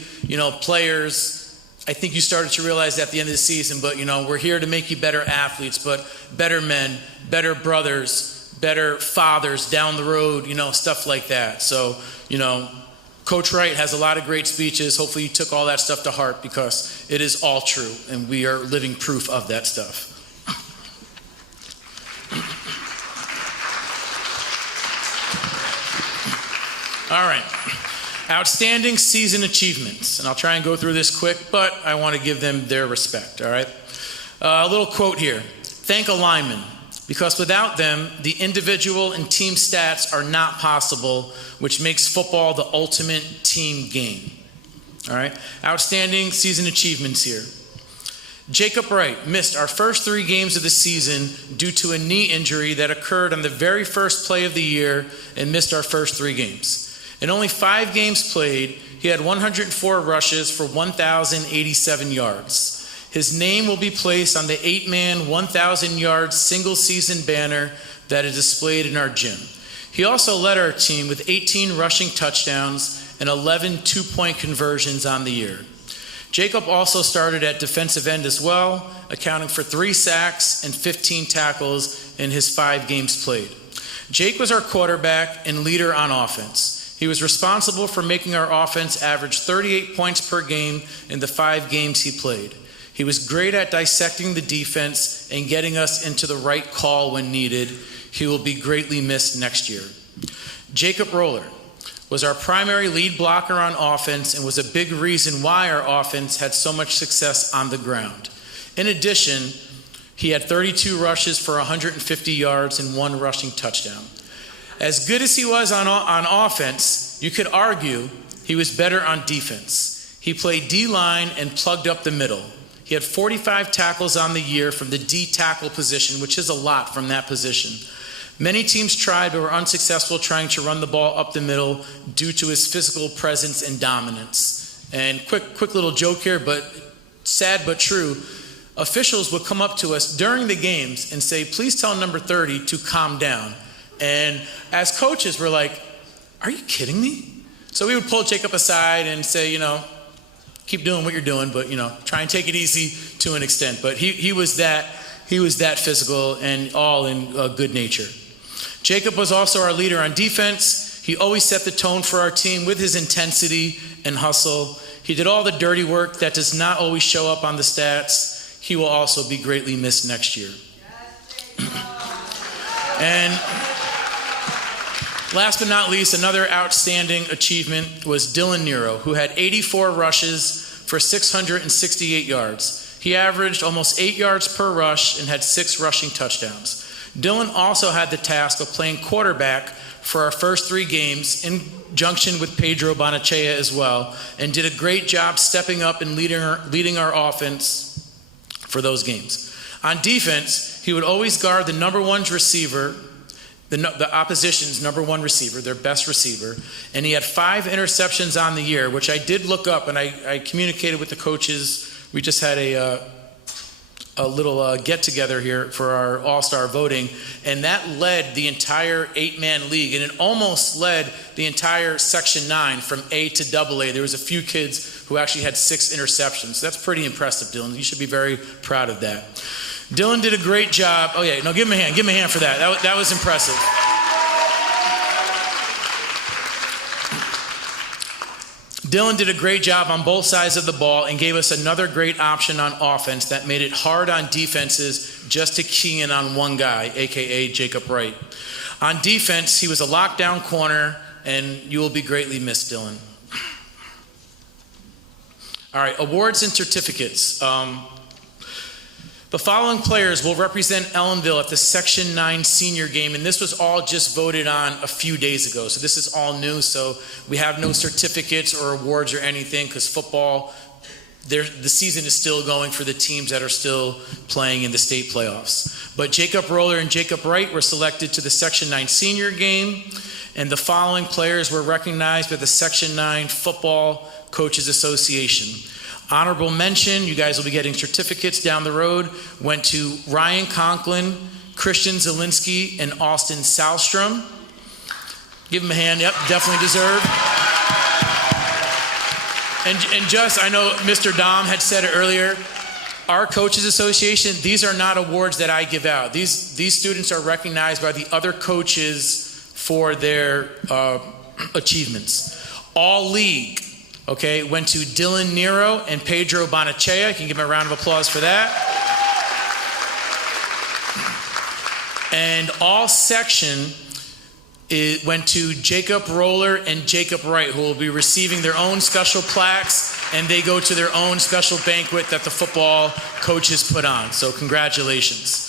players, I think you started to realize that at the end of the season, but, we're here to make you better athletes, but better men, better brothers, better fathers down the road, stuff like that. So, Coach Wright has a lot of great speeches. Hopefully you took all that stuff to heart, because it is all true, and we are living proof of that stuff. All right. Outstanding season achievements. And I'll try and go through this quick, but I want to give them their respect, all right? A little quote here. Thank a lineman, because without them, the individual and team stats are not possible, which makes football the ultimate team game. All right? Outstanding season achievements here. Jacob Wright missed our first 3 games of the season due to a knee injury that occurred on the very first play of the year and missed our first 3 games. In only 5 games played, he had 104 rushes for 1,087 yards. His name will be placed on the 8-man 1,000-yard single-season banner that is displayed in our gym. He also led our team with 18 rushing touchdowns and 11 two-point conversions on the year. Jacob also started at defensive end as well, accounting for 3 sacks and 15 tackles in his 5 games played. Jake was our quarterback and leader on offense. He was responsible for making our offense average 38 points per game in the 5 games he played. He was great at dissecting the defense and getting us into the right call when needed. He will be greatly missed next year. Jacob Roller was our primary lead blocker on offense and was a big reason why our offense had so much success on the ground. In addition, he had 32 rushes for 150 yards and 1 rushing touchdown. As good as he was on offense, you could argue he was better on defense. He played D-line and plugged up the middle. He had 45 tackles on the year from the D tackle position, which is a lot from that position. Many teams tried but were unsuccessful trying to run the ball up the middle due to his physical presence and dominance. And quick little joke here, but sad but true. Officials would come up to us during the games and say, please tell number 30 to calm down. And as coaches, we're like, are you kidding me? So we would pull Jacob aside and say, keep doing what you're doing, but, try and take it easy to an extent. But he was that physical and all in good nature. Jacob was also our leader on defense. He always set the tone for our team with his intensity and hustle. He did all the dirty work that does not always show up on the stats. He will also be greatly missed next year. And last but not least, another outstanding achievement was Dylan Nero, who had 84 rushes for 668 yards. He averaged almost 8 yards per rush and had 6 rushing touchdowns. Dylan also had the task of playing quarterback for our first 3 games in conjunction with Pedro Bonachea as well, and did a great job stepping up and leading our offense for those games. On defense, he would always guard the number 1 receiver, the opposition's number 1 receiver, their best receiver, and he had 5 interceptions on the year, which I did look up, and I communicated with the coaches. We just had a little get-together here for our all-star voting, and that led the entire 8-man league, and it almost led the entire Section 9 from A to AA. There was a few kids who actually had 6 interceptions. So that's pretty impressive, Dylan. You should be very proud of that. Dylan did a great job. Oh, yeah, no, give him a hand. Give him a hand for that. That was impressive. Dylan did a great job on both sides of the ball and gave us another great option on offense that made it hard on defenses just to key in on one guy, a.k.a. Jacob Wright. On defense, he was a lockdown corner, and you will be greatly missed, Dylan. All right, awards and certificates. The following players will represent Ellenville at the Section 9 senior game, and this was all just voted on a few days ago. So this is all new, so we have no certificates or awards or anything because football, the season is still going for the teams that are still playing in the state playoffs. But Jacob Roller and Jacob Wright were selected to the Section 9 senior game, and the following players were recognized by the Section 9 Football Coaches Association. Honorable mention, you guys will be getting certificates down the road, went to Ryan Conklin, Christian Zielinski, and Austin Salstrom. Give them a hand. Yep, definitely deserved. And just, I know Mr. Dom had said it earlier, our Coaches Association, these are not awards that I give out. These students are recognized by the other coaches for their achievements. All league, okay, went to Dylan Nero and Pedro Bonachea. You can give them a round of applause for that. And all section it went to Jacob Roller and Jacob Wright, who will be receiving their own special plaques, and they go to their own special banquet that the football coaches put on. So congratulations.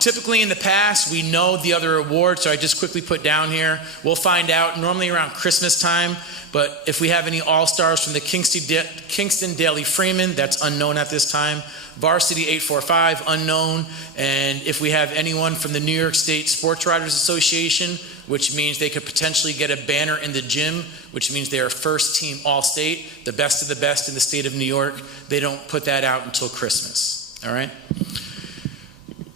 Typically in the past, we know the other awards, so I just quickly put down here. We'll find out normally around Christmas time, but if we have any all-stars from the Kingston Daily Freeman, that's unknown at this time. Varsity 845, unknown. And if we have anyone from the New York State Sports Writers Association, which means they could potentially get a banner in the gym, which means they are first team all-state, the best of the best in the state of New York. They don't put that out until Christmas, all right?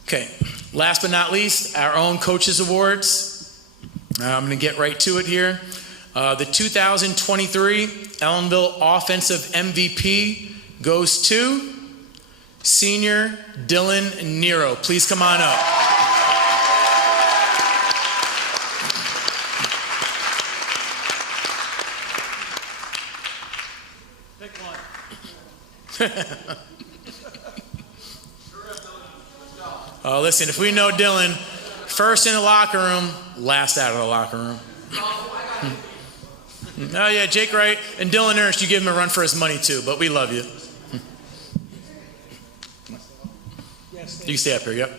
Okay, last but not least, our own Coaches Awards. I'm going to get right to it here. The 2023 Ellenville Offensive MVP goes to Senior Dylan Nero. Please come on up. Pick one. Oh, listen, if we know Dylan, first in the locker room, last out of the locker room. Oh, yeah, Jake Wright and Dylan Ernst, you give him a run for his money, too, but we love you. You can stay up here, yep.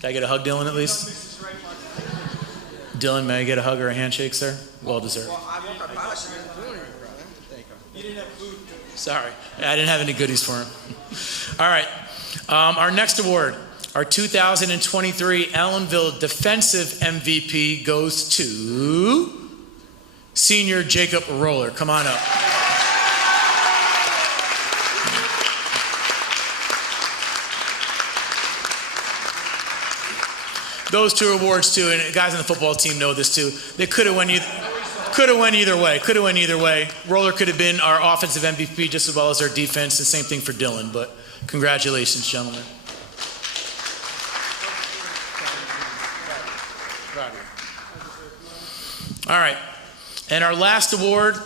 Can I get a hug, Dylan, at least? Dylan, may I get a hug or a handshake, sir? Well deserved. Sorry, I didn't have any goodies for him. All right, our next award. Our 2023 Ellenville Defensive MVP goes to Senior Jacob Roller. Come on up. Those two awards too, and guys on the football team know this too. They could have went either way. Roller could have been our offensive MVP just as well as our defense. The same thing for Dylan. But congratulations, gentlemen. All right, and our last award,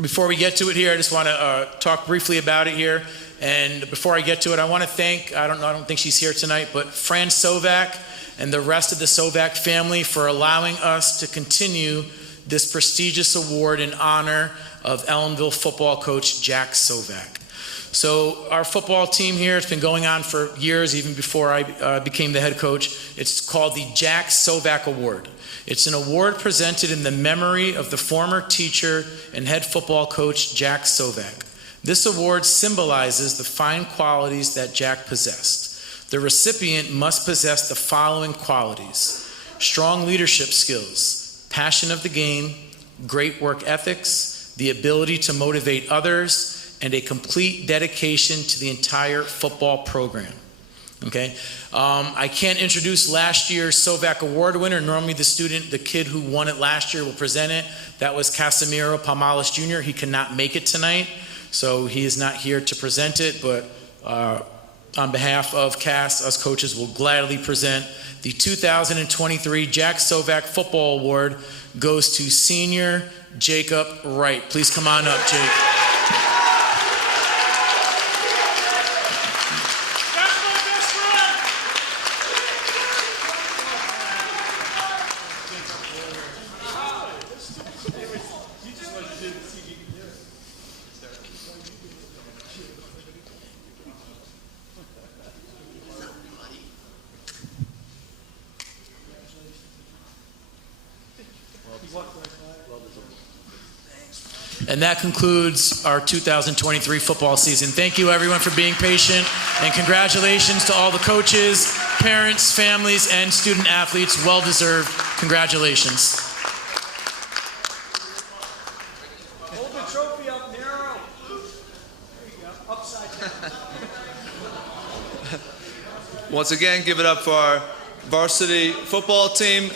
before we get to it here, I just want to talk briefly about it here. And before I get to it, I want to thank, I don't think she's here tonight, but Fran Sovak and the rest of the Sovak family for allowing us to continue this prestigious award in honor of Ellenville football coach Jack Sovak. So our football team here, it's been going on for years, even before I became the head coach. It's called the Jack Sovak Award. It's an award presented in the memory of the former teacher and head football coach Jack Sovak. This award symbolizes the fine qualities that Jack possessed. The recipient must possess the following qualities: strong leadership skills, passion of the game, great work ethics, the ability to motivate others, and a complete dedication to the entire football program. Okay, I can't introduce last year's Sovak Award winner. Normally the kid who won it last year will present it. That was Casimiro Palmalis Jr. He cannot make it tonight, so he is not here to present it, but on behalf of Cass, us coaches will gladly present the 2023 Jack Sovak Football Award goes to Senior Jacob Wright. Please come on up, Jake. And that concludes our 2023 football season. Thank you, everyone, for being patient. And congratulations to all the coaches, parents, families, and student athletes. Well deserved. Congratulations. Hold the trophy up narrow. There you go. Upside down. Once again, give it up for our varsity football team,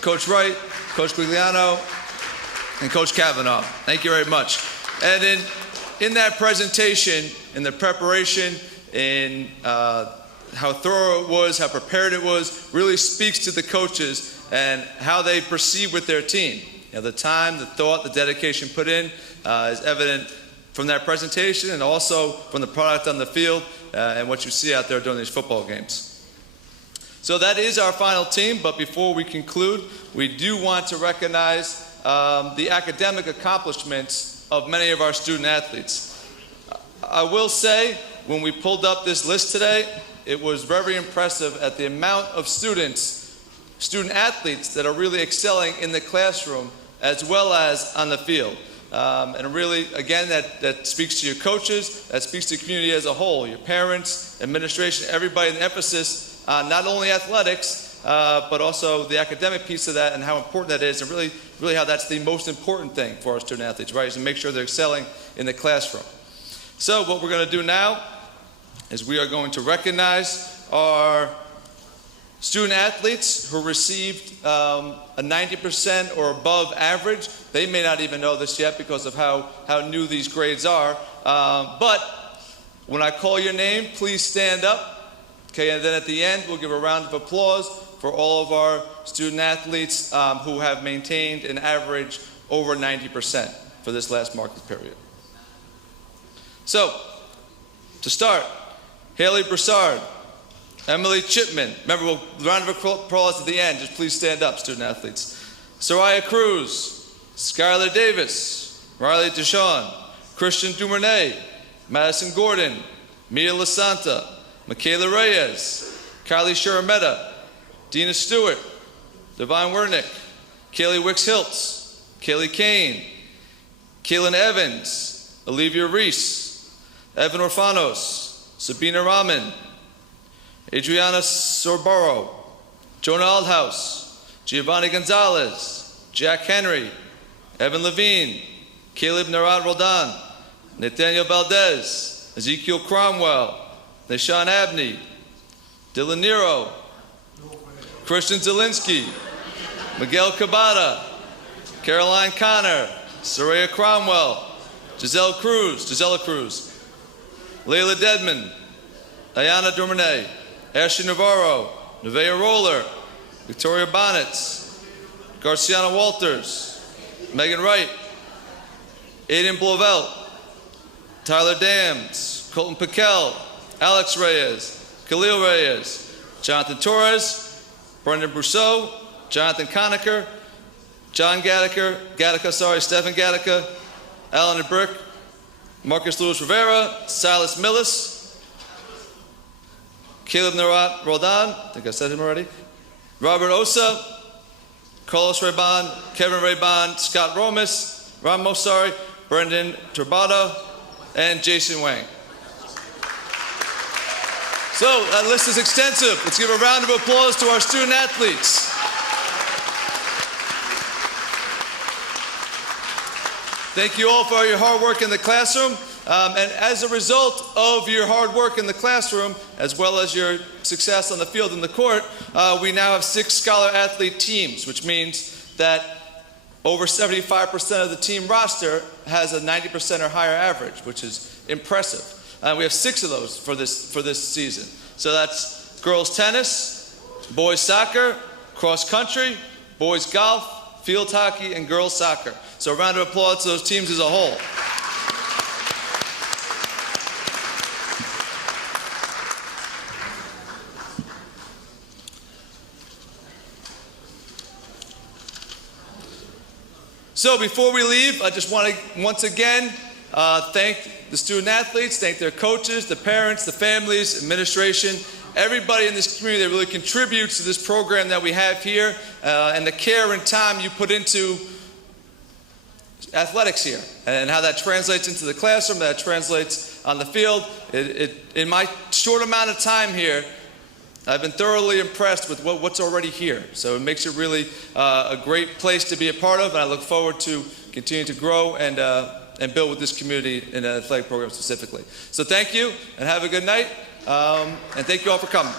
Coach Wright, Coach Gugliano, and Coach Cavanaugh. Thank you very much. And in that presentation, in the preparation, in how thorough it was, how prepared it was, really speaks to the coaches and how they perceive with their team. You know, the time, the thought, the dedication put in is evident from that presentation and also from the product on the field and what you see out there during these football games. So that is our final team, but before we conclude, we do want to recognize the academic accomplishments of many of our student athletes. I will say, when we pulled up this list today, it was very impressive at the amount of student athletes that are really excelling in the classroom as well as on the field. And really, again, that speaks to your coaches, that speaks to the community as a whole, your parents, administration, everybody, and the emphasis on not only athletics, but also the academic piece of that and how important that is, and really how that's the most important thing for our student athletes, right, is to make sure they're excelling in the classroom. So what we're going to do now is we are going to recognize our student athletes who received a 90% or above average. They may not even know this yet because of how new these grades are. But when I call your name, please stand up. Okay, and then at the end, we'll give a round of applause for all of our student athletes who have maintained an average over 90% for this last marking period. So, to start, Haley Broussard, Emily Chipman. Remember, we'll round of applause at the end. Just please stand up, student athletes. Soraya Cruz, Skylar Davis, Riley Deshawn, Christian Dumernay, Madison Gordon, Mia Lasanta, Michaela Reyes, Kylie Sharametta, Dina Stewart, Divine Wernick, Kaylee Wicks-Hiltz, Kaylee Kane, Kaylin Evans, Olivia Reese, Evan Orfanos, Sabina Rahman, Adriana Sorboro, Jonah Aldhouse, Giovanni Gonzalez, Jack Henry, Evan Levine, Caleb Narat Roldan, Nathaniel Valdez, Ezekiel Cromwell, Nashawn Abney, Dylan Nero, Christian Zielinski, Miguel Cabada, Caroline Connor, Soraya Cromwell, Gisela Cruz, Layla Dedman, Diana Dormene, Ashley Navarro, Nevaeh Roller, Victoria Bonnets, Garciana Walters, Megan Wright, Aiden Blovelt, Tyler Dams, Colton Piquel, Alex Reyes, Khalil Reyes, Jonathan Torres, Brendan Brousseau, Jonathan Conacher, John Stephen Gattaca, Alan Burke, Marcus Lewis Rivera, Silas Millis, Caleb Narat Roldan, I think I said him already, Robert Osa, Carlos Raybon, Kevin Raybon, Scott Ramos, Brendan Turbata, and Jason Wang. So that list is extensive. Let's give a round of applause to our student athletes. Thank you all for your hard work in the classroom. And as a result of your hard work in the classroom, as well as your success on the field and the court, we now have 6 scholar athlete teams, which means that over 75% of the team roster has a 90% or higher average, which is impressive. We have 6 of those for this season. So that's girls tennis, boys soccer, cross country, boys golf, field hockey, and girls soccer. So a round of applause to those teams as a whole. So before we leave, I just want to once again thank the student athletes, thank their coaches, the parents, the families, administration, everybody in this community that really contributes to this program that we have here, and the care and time you put into athletics here, and how that translates into the classroom, that translates on the field. In my short amount of time here, I've been thoroughly impressed with what's already here. So it makes it really a great place to be a part of, and I look forward to continuing to grow and build with this community in an athletic program specifically. So thank you, and have a good night, and thank you all for coming.